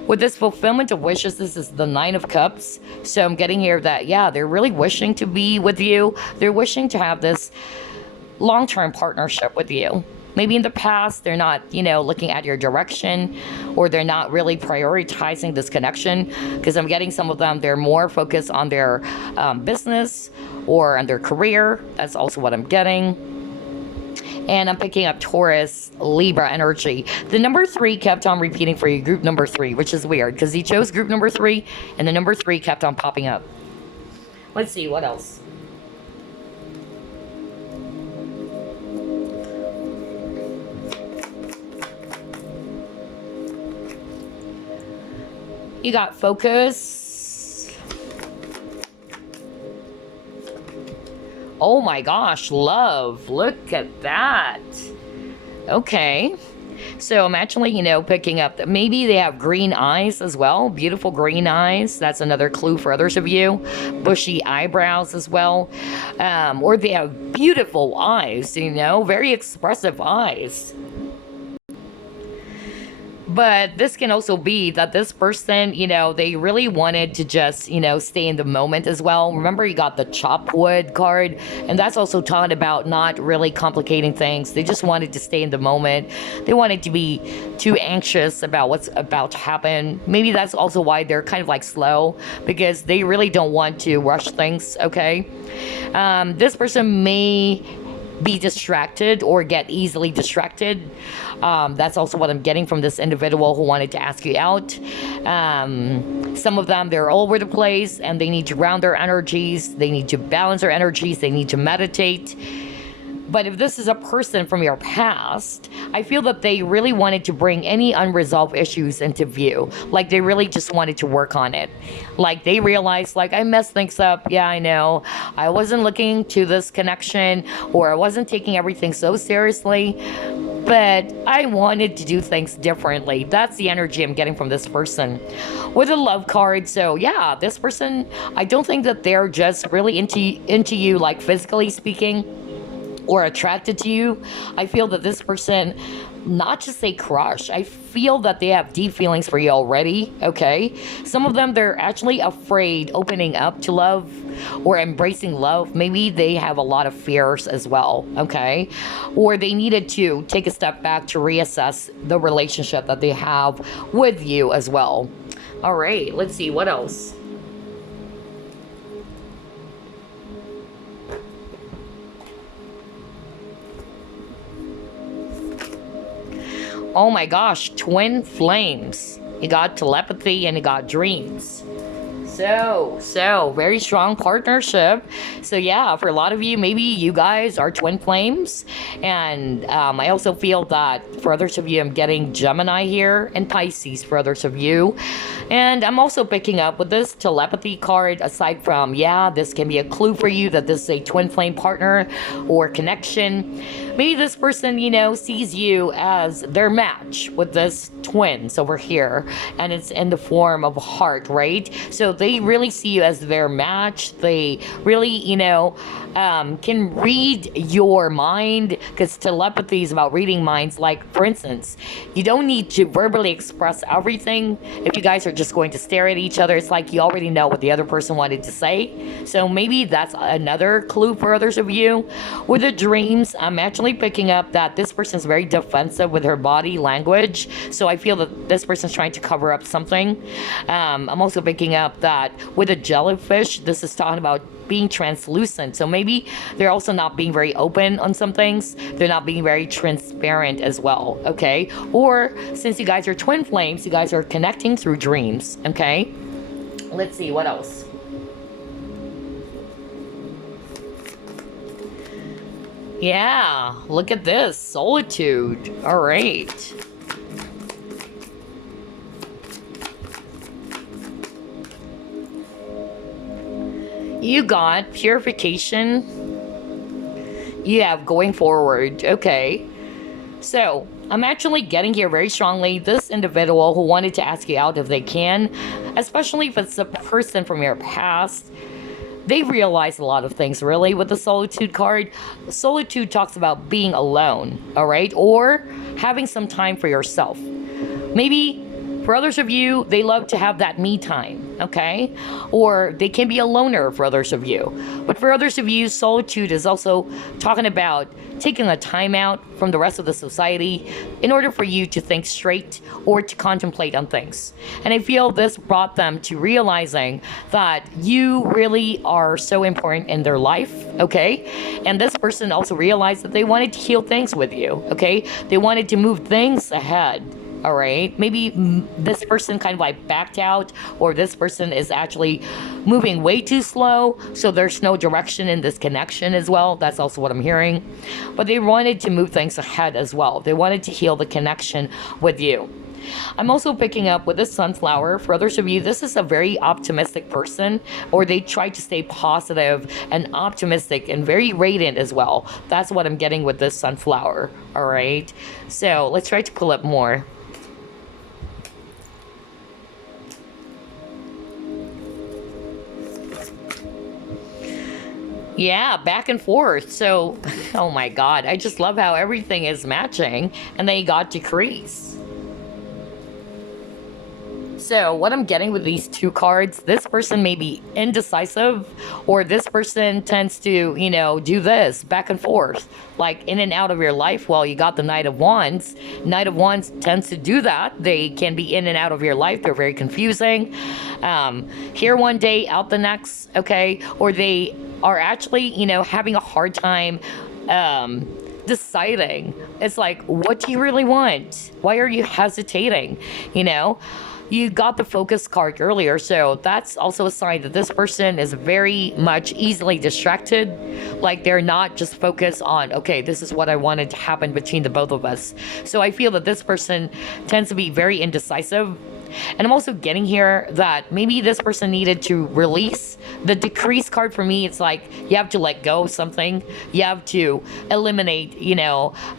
With this fulfillment of wishes, this is the 9 of Cups. So I'm getting here that, yeah, they're really wishing to be with you. They're wishing to have this long-term partnership with you. Maybe in the past, they're not, you know, looking at your direction, or they're not really prioritizing this connection, because I'm getting some of them, they're more focused on their business or on their career. That's also what I'm getting. And I'm picking up Taurus, Libra energy. The number 3 kept on repeating for you, group number 3, which is weird, because he chose group number 3, and the number 3 kept on popping up. Let's see, what else? You got focus. Oh my gosh, love. Look at that. Okay. So I'm actually, you know, picking up that maybe they have green eyes as well. Beautiful green eyes. That's another clue for others of you. Bushy eyebrows as well. Or they have beautiful eyes, you know, very expressive eyes. But this can also be that this person, you know, they really wanted to just, you know, stay in the moment as well. Remember, you got the chop wood card, and that's also talking about not really complicating things. They just wanted to stay in the moment. They wanted to be too anxious about what's about to happen. Maybe that's also why they're kind of like slow, because they really don't want to rush things, okay? This person may be distracted or get easily distracted. That's also what I'm getting from this individual who wanted to ask you out. Some of them, they're all over the place and they need to ground their energies. They need to balance their energies. They need to meditate. But if this is a person from your past, I feel that they really wanted to bring any unresolved issues into view. Like they really just wanted to work on it. Like they realized, like, I messed things up. Yeah, I know. I wasn't looking to this connection, or I wasn't taking everything so seriously. But I wanted to do things differently. That's the energy I'm getting from this person. With a love card, so yeah, this person, I don't think that they're just really into you, like physically speaking, or attracted to you. I feel that this person, not just a crush, I feel that they have deep feelings for you already, okay? Some of them, they're actually afraid opening up to love or embracing love. Maybe they have a lot of fears as well, okay? Or they needed to take a step back to reassess the relationship that they have with you as well. All right, let's see, what else? Oh my gosh, twin flames. You got telepathy and you got dreams. So very strong partnership. So yeah, for a lot of you, maybe you guys are twin flames. And I also feel that for others of you, I'm getting Gemini here and Pisces for others of you. And I'm also picking up with this telepathy card, aside from, yeah, this can be a clue for you that this is a twin flame partner or connection. Maybe this person, you know, sees you as their match with this twins over here, and it's in the form of a heart, right? So they really see you as their match. They really, you know, can read your mind, because telepathy is about reading minds. Like, for instance, you don't need to verbally express everything. If you guys are just going to stare at each other, it's like you already know what the other person wanted to say. So maybe that's another clue for others of you. With the dreams, I'm actually picking up that this person is very defensive with her body language. So I feel that this person is trying to cover up something. I'm also picking up that with a jellyfish, this is talking about being translucent. So maybe they're also not being very open on some things. They're not being very transparent as well, okay? Or since you guys are twin flames, you guys are connecting through dreams, okay? Let's see, what else? Yeah, look at this, solitude. All right. You got purification. You have going forward. Okay. So, I'm actually getting here very strongly this individual who wanted to ask you out if they can, especially if it's a person from your past. They realize a lot of things, really, with the solitude card. Solitude talks about being alone, all right? Or having some time for yourself. Maybe for others of you, they love to have that me time, okay? Or they can be a loner for others of you. But for others of you, solitude is also talking about taking a time out from the rest of the society in order for you to think straight or to contemplate on things. And I feel this brought them to realizing that you really are so important in their life, okay? And this person also realized that they wanted to heal things with you, okay? They wanted to move things ahead. All right, maybe this person kind of like backed out, or this person is actually moving way too slow, so there's no direction in this connection as well. That's also what I'm hearing. But they wanted to move things ahead as well. They wanted to heal the connection with you. I'm also picking up with this sunflower. For others of you, this is a very optimistic person, or they try to stay positive and optimistic and very radiant as well. That's what I'm getting with this sunflower. All right, so let's try to pull up more. Yeah, back and forth. So, oh my God, I just love how everything is matching, and they got decrease. So what I'm getting with these two cards, this person may be indecisive, or this person tends to, you know, do this back and forth, like in and out of your life. Well, you got the Knight of Wands. Knight of Wands tends to do that. They can be in and out of your life. They're very confusing. Here one day, out the next, okay? Or they are actually, you know, having a hard time deciding. It's like, what do you really want? Why are you hesitating? You know, you got the focus card earlier, so that's also a sign that this person is very much easily distracted. Like, they're not just focused on, okay, this is what I wanted to happen between the both of us. So I feel that this person tends to be very indecisive. And I'm also getting here that maybe this person needed to release. The decrease card for me, it's like you have to let go of something. You have to eliminate,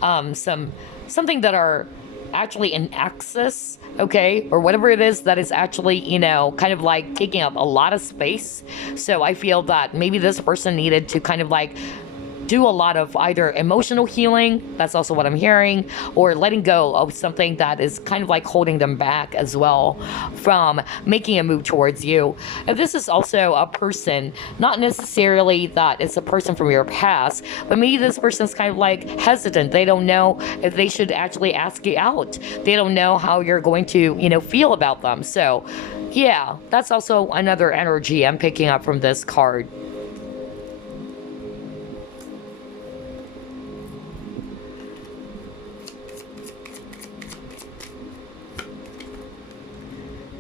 something that are actually in excess, okay, or whatever it is that is actually, kind of like taking up a lot of space. So I feel that maybe this person needed to kind of like do a lot of either emotional healing, that's also what I'm hearing, or letting go of something that is kind of like holding them back as well from making a move towards you. And this is also a person, not necessarily that it's a person from your past, but maybe this person's kind of like hesitant. They don't know if they should actually ask you out. They don't know how you're going to, feel about them. So yeah, that's also another energy I'm picking up from this card.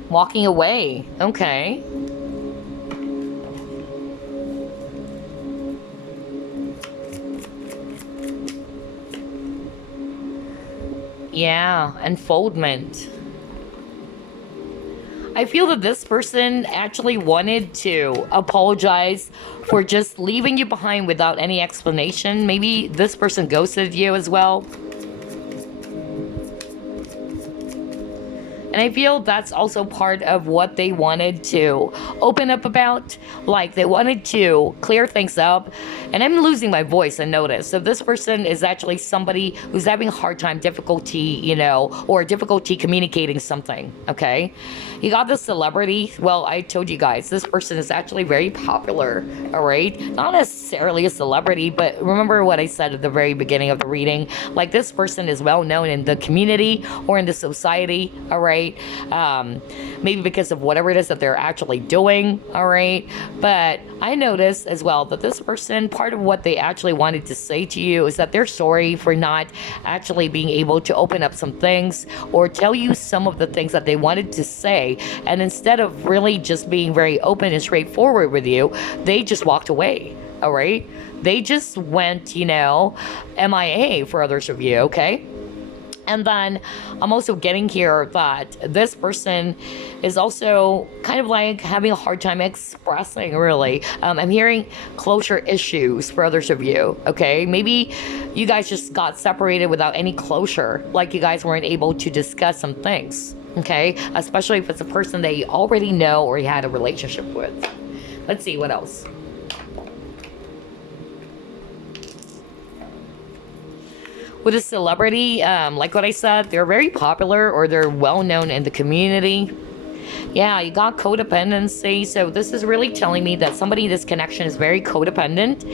Walking away. Okay. Yeah, unfoldment. I feel that this person actually wanted to apologize for just leaving you behind without any explanation. Maybe this person ghosted you as well. And I feel that's also part of what they wanted to open up about. Like, they wanted to clear things up. And I'm losing my voice, I notice. So this person is actually somebody who's having a hard time, difficulty, or difficulty communicating something, okay? You got this celebrity. Well, I told you guys, this person is actually very popular, all right? Not necessarily a celebrity, but remember what I said at the very beginning of the reading. Like, this person is well known in the community or in the society, all right? Maybe because of whatever it is that they're actually doing, all right? But I noticed as well that this person, part of what they actually wanted to say to you is that they're sorry for not actually being able to open up some things or tell you some of the things that they wanted to say. And instead of really just being very open and straightforward with you, they just walked away, all right? They just went, MIA for others of you, okay? And then I'm also getting here that this person is also kind of like having a hard time expressing, really. I'm hearing closure issues for others of you, okay? Maybe you guys just got separated without any closure, like you guys weren't able to discuss some things, okay? Especially if it's a person that you already know or you had a relationship with. Let's see, what else? With a celebrity, like what I said, they're very popular or they're well known in the community. Yeah, you got codependency. So this is really telling me that somebody in this connection is very codependent.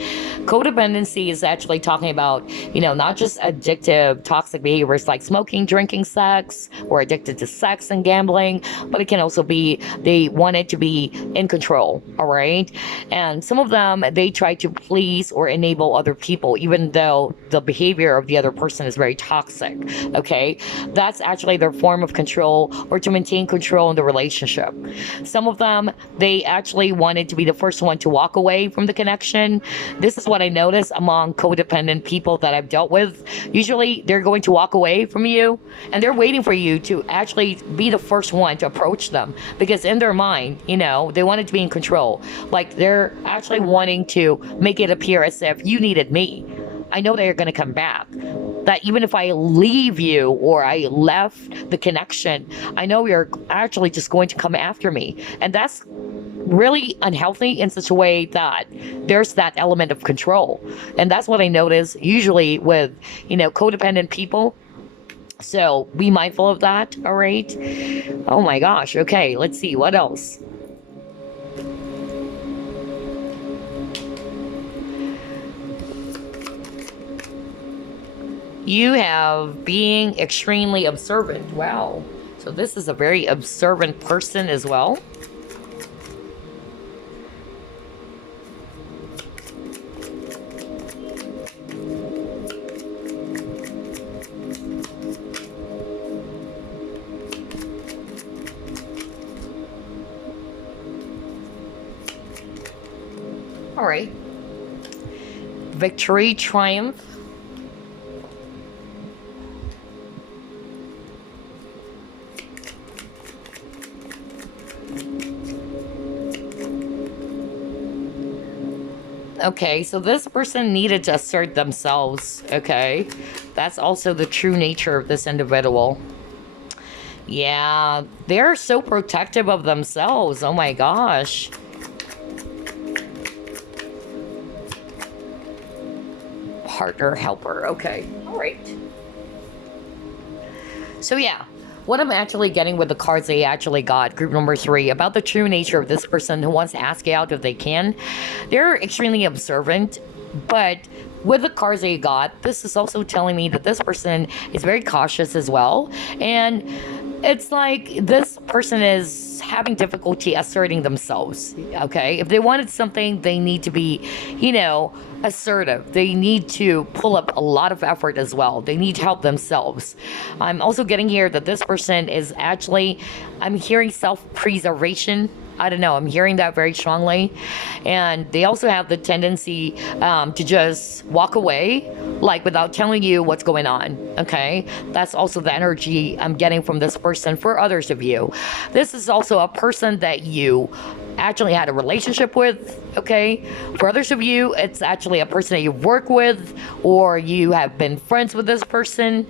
Codependency is actually talking about, not just addictive, toxic behaviors like smoking, drinking, sex, or addicted to sex and gambling, but it can also be they wanted to be in control, all right? And some of them, they try to please or enable other people, even though the behavior of the other person is very toxic, okay? That's actually their form of control or to maintain control in the relationship. Some of them, they actually wanted to be the first one to walk away from the connection. This is what I notice among codependent people that I've dealt with. Usually they're going to walk away from you and they're waiting for you to actually be the first one to approach them, because in their mind, they wanted to be in control. Like, they're actually wanting to make it appear as if you needed me. I know that you're going to come back. That even if I leave you or I left the connection, I know you're actually just going to come after me. And that's really unhealthy in such a way that there's that element of control. And that's what I notice usually with, codependent people. So be mindful of that, all right? Oh my gosh. Okay, let's see. What else? You have being extremely observant. Wow. So this is a very observant person as well. All right. Victory, triumph. Okay, so this person needed to assert themselves, okay? That's also the true nature of this individual. Yeah, they're so protective of themselves. Oh my gosh. Partner, helper, okay. All right. So yeah, what I'm actually getting with the cards they actually got, group number 3, about the true nature of this person who wants to ask you out if they can. They're extremely observant, but with the cards they got, this is also telling me that this person is very cautious as well. And it's like this person is having difficulty asserting themselves, okay? If they wanted something, they need to be, you know, assertive. They need to pull up a lot of effort as well. They need help themselves. I'm also getting here that this person is actually, I'm hearing self-preservation. I don't know, I'm hearing that very strongly. And they also have the tendency to just walk away, like without telling you what's going on, okay? That's also the energy I'm getting from this person for others of you. This is also a person that you actually had a relationship with, okay? For others of you, it's actually a person that you work with, or you have been friends with this person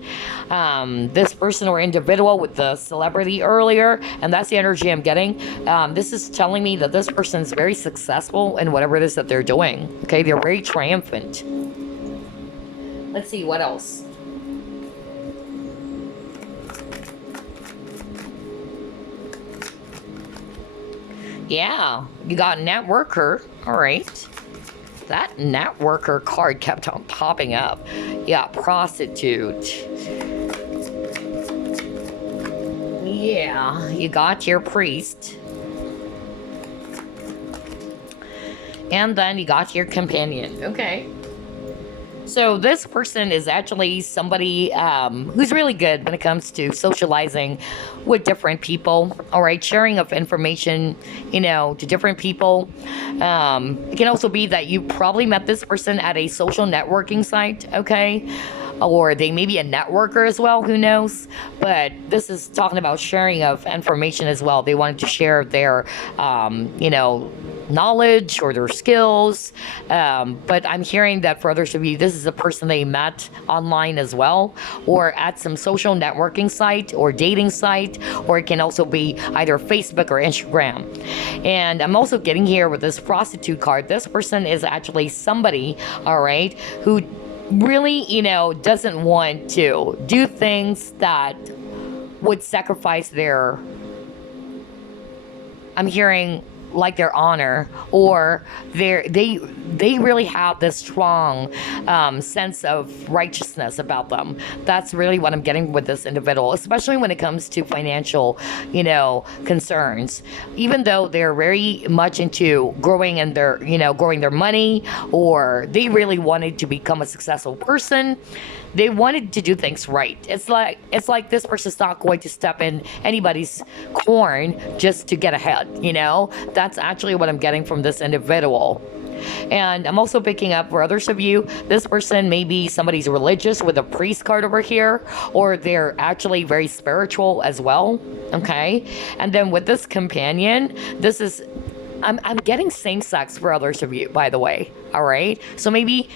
or individual with the celebrity earlier, and that's the energy I'm getting. This is telling me that this person is very successful in whatever it is that they're doing, okay? They're very triumphant. Let's see, what else? Yeah, you got networker. All right. That networker card kept on popping up. Yeah, prostitute. Yeah, you got your priest. And then you got your companion. Okay. So this person is actually somebody who's really good when it comes to socializing with different people. All right, sharing of information, you know, to different people. It can also be that you probably met this person at a social networking site, okay? Or they may be a networker as well, who knows? But this is talking about sharing of information as well. They wanted to share their, you know, knowledge or their skills, but I'm hearing that for others of you, this is a person they met online as well, or at some social networking site or dating site, or it can also be either Facebook or Instagram. And I'm also getting here with this prostitute card, this person is actually somebody, all right, who really, you know, doesn't want to do things that would sacrifice their, I'm hearing, like their honor, or they really have this strong sense of righteousness about them. That's really what I'm getting with this individual, especially when it comes to financial, you know, concerns. Even though they're very much into growing in their, you know, growing their money, or they really wanted to become a successful person, they wanted to do things right. It's like this person's not going to step in anybody's corn just to get ahead, you know? That's actually what I'm getting from this individual. And I'm also picking up for others of you, this person may be somebody's religious with a priest card over here, or they're actually very spiritual as well, okay? And then with this companion, this is, I'm getting same sex for others of you, by the way, all right? So maybe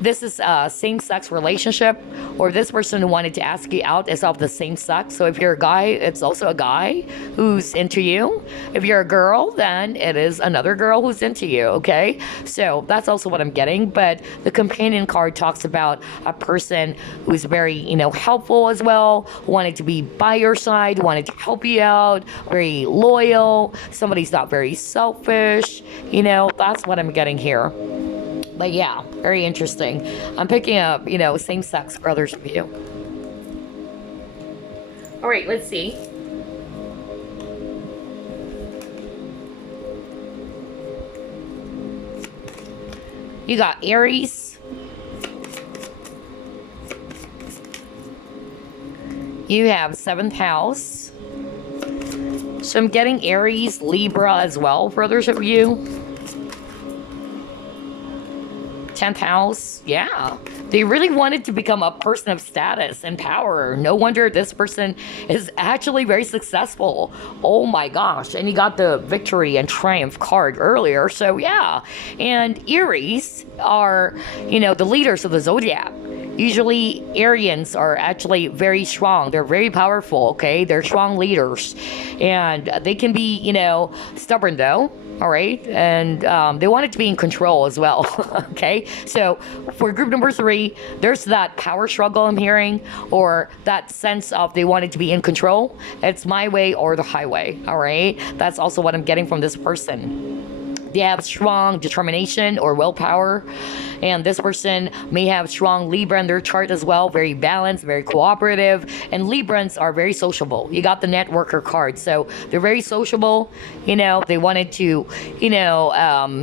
this is a same-sex relationship, or this person who wanted to ask you out is of the same sex. So if you're a guy, it's also a guy who's into you. If you're a girl, then it is another girl who's into you, okay? So that's also what I'm getting. But the companion card talks about a person who's very, you know, helpful as well, wanted to be by your side, wanted to help you out, very loyal, somebody's not very selfish, you know, that's what I'm getting here. But yeah, very interesting. I'm picking up, you know, same-sex for others of you. All right, let's see. You got Aries. You have 7th house. So I'm getting Aries, Libra as well for others of you. 10th house, yeah, they really wanted to become a person of status and power. No wonder this person is actually very successful. Oh my gosh. And you got the victory and triumph card earlier. So yeah. And Aries are, the leaders of the zodiac. Usually Arians are actually very strong. They're very powerful, okay? They're strong leaders. And they can be, stubborn though. All right. And they wanted to be in control as well. Okay. So for group number 3, there's that power struggle I'm hearing, or that sense of they wanted to be in control. It's my way or the highway. All right. That's also what I'm getting from this person. They have strong determination or willpower, and this person may have strong Libra in their chart as well. Very balanced, very cooperative, and Librans are very sociable. You got the networker card, so they're very sociable. They wanted to,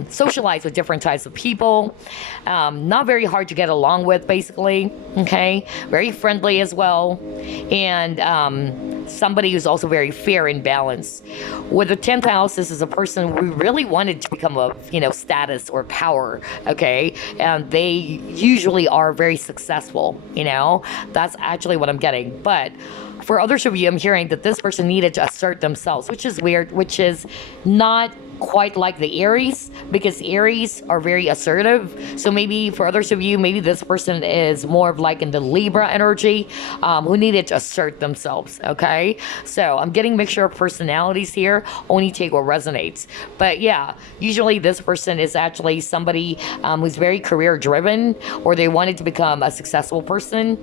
socialize with different types of people. Not very hard to get along with, basically. Okay, very friendly as well, and somebody who's also very fair and balanced. With the 10th house, this is a person who really wanted to become a, status or power, okay? And they usually are very successful, That's actually what I'm getting. But for others of you, I'm hearing that this person needed to assert themselves, which is weird, which is not quite like the Aries, because Aries are very assertive. So maybe for others of you, maybe this person is more of like in the Libra energy, who needed to assert themselves. Okay, so I'm getting mixture of personalities here. Only take what resonates. But yeah, usually this person is actually somebody who's very career driven, or they wanted to become a successful person.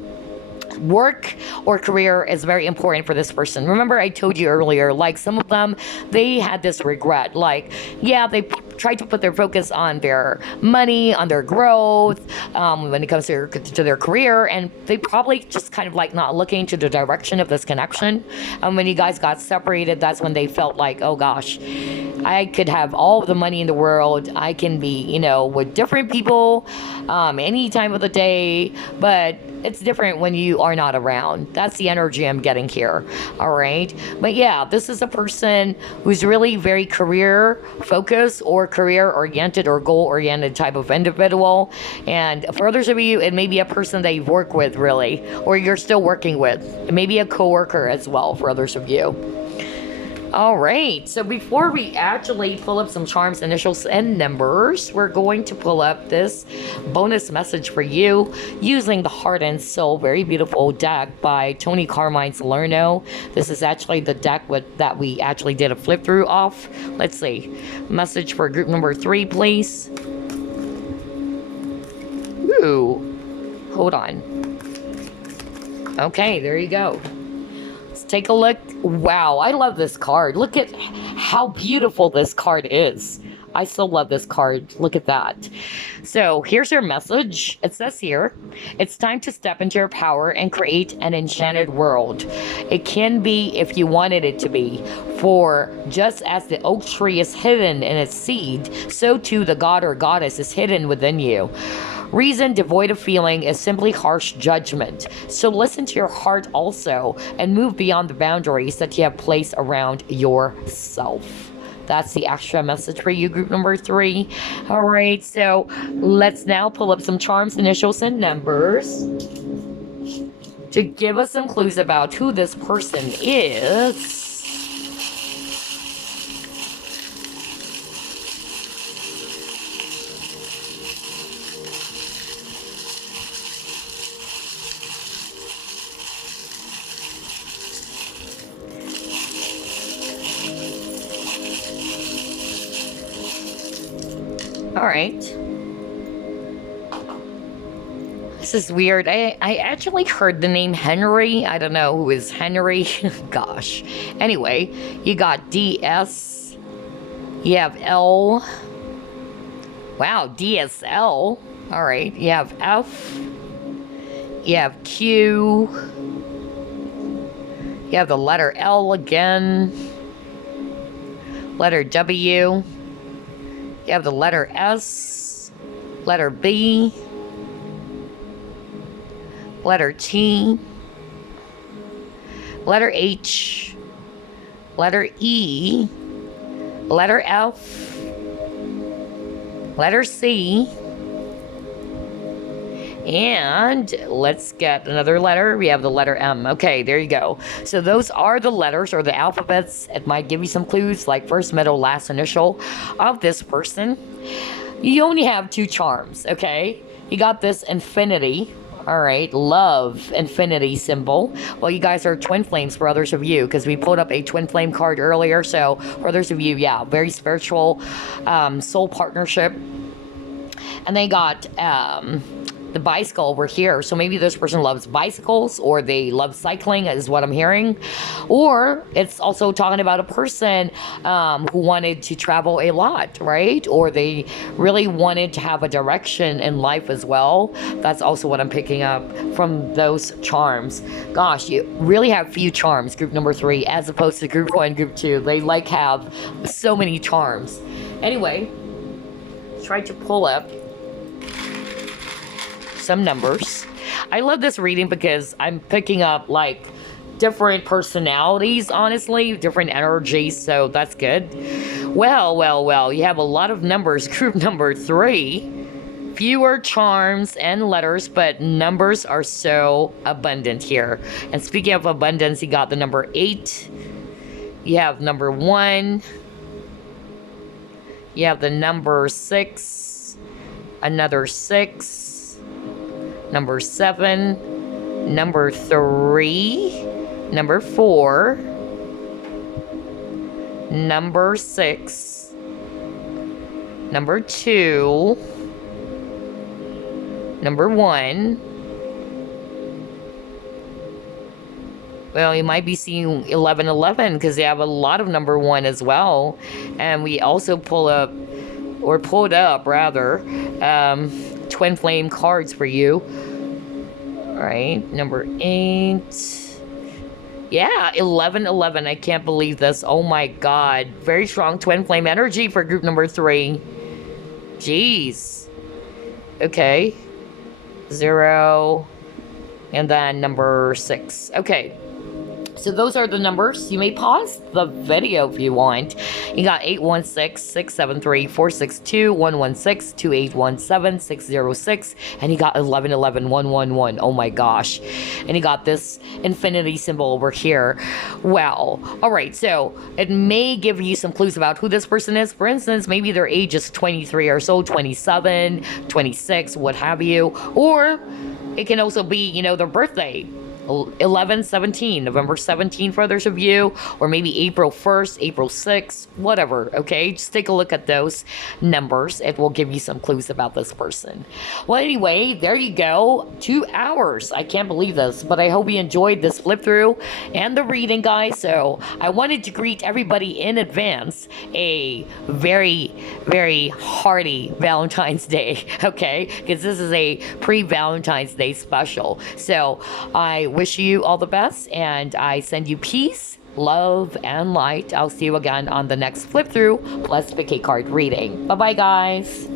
Work or career is very important for this person. Remember, I told you earlier, like some of them, they had this regret. Like, yeah, they tried to put their focus on their money, on their growth, when it comes to their career, and they probably just kind of like not looking to the direction of this connection. And when you guys got separated, that's when they felt like, oh gosh, I could have all the money in the world. I can be, with different people, any time of the day, but it's different when you are not around. That's the energy I'm getting here. All right. But yeah, this is a person who's really very career focused or career oriented or goal oriented type of individual. And for others of you, it may be a person that you work with really, or you're still working with. It may be a coworker as well for others of you. All right, so before we actually pull up some charms, initials, and numbers, we're going to pull up this bonus message for you using the Heart and Soul, very beautiful deck by Toni, Carmine, Salerno. This is actually the deck that we actually did a flip through off. Let's see. Message for group number 3, please. Ooh, hold on. Okay, there you go. Take a look. Wow, I love this card. Look at how beautiful this card is. I still love this card. Look at that. So here's your message. It says here, it's time to step into your power and create an enchanted world. It can be if you wanted it to be. For just as the oak tree is hidden in its seed, so too the god or goddess is hidden within you. Reason devoid of feeling is simply harsh judgment. So listen to your heart also and move beyond the boundaries that you have placed around yourself. That's the extra message for you, group number 3. All right, so let's now pull up some charms, initials, and numbers to give us some clues about who this person is. All right. This is weird. I actually heard the name Henry. I don't know who is Henry. Gosh. Anyway, you got DS. You have L. Wow, DSL. All right. You have F. You have Q. You have the letter L again. Letter W. You have the letter S, letter B, letter T, letter H, letter E, letter F, letter C, And let's get another letter. We have the letter M. Okay, there you go. So those are the letters or the alphabets. It might give you some clues, like first, middle, last initial of this person. You only have 2 charms, okay? You got this infinity. All right, love, infinity symbol. Well, you guys are twin flames for others of you, because we pulled up a twin flame card earlier. So for others of you, yeah, very spiritual soul partnership. And they got the bicycle over here. So maybe this person loves bicycles, or they love cycling is what I'm hearing. Or it's also talking about a person who wanted to travel a lot, right? Or they really wanted to have a direction in life as well. That's also what I'm picking up from those charms. Gosh, you really have few charms, group number 3, as opposed to group 1, group 2. They like have so many charms. Anyway, try to pull up some numbers. I love this reading because I'm picking up like different personalities, honestly, different energies, so that's good. Well, you have a lot of numbers, group number 3. Fewer charms and letters, but numbers are so abundant here. And speaking of abundance, you got the number 8. You have number 1. You have the number 6. Another 6. Number 7, number 3, number 4, number 6, number 2, number 1. Well, you might be seeing 1111 because they have a lot of number 1 as well. And we also pulled up twin flame cards for you. All right, number 8. Yeah, 1111. I can't believe this. Oh my god, very strong twin flame energy for group number 3. Jeez. Okay, 0 and then number 6. Okay, so those are the numbers. You may pause the video if you want. You got 816-673-462-116-2817-606, and you got 1111-111. Oh my gosh. And you got this infinity symbol over here. Wow. All right, so it may give you some clues about who this person is. For instance, maybe their age is 23 or so, 27, 26, what have you. Or it can also be, you know, their birthday. 11/17, November 17 for others of you, or maybe April 1st, April 6th, whatever, okay? Just take a look at those numbers. It will give you some clues about this person. Well, anyway, there you go. 2 hours. I can't believe this, but I hope you enjoyed this flip through and the reading, guys. So I wanted to greet everybody in advance a very, very hearty Valentine's Day, okay? Because this is a pre-Valentine's Day special. So I wish you all the best, and I send you peace, love, and light. I'll see you again on the next flip through plus pick a card reading. Bye bye, guys.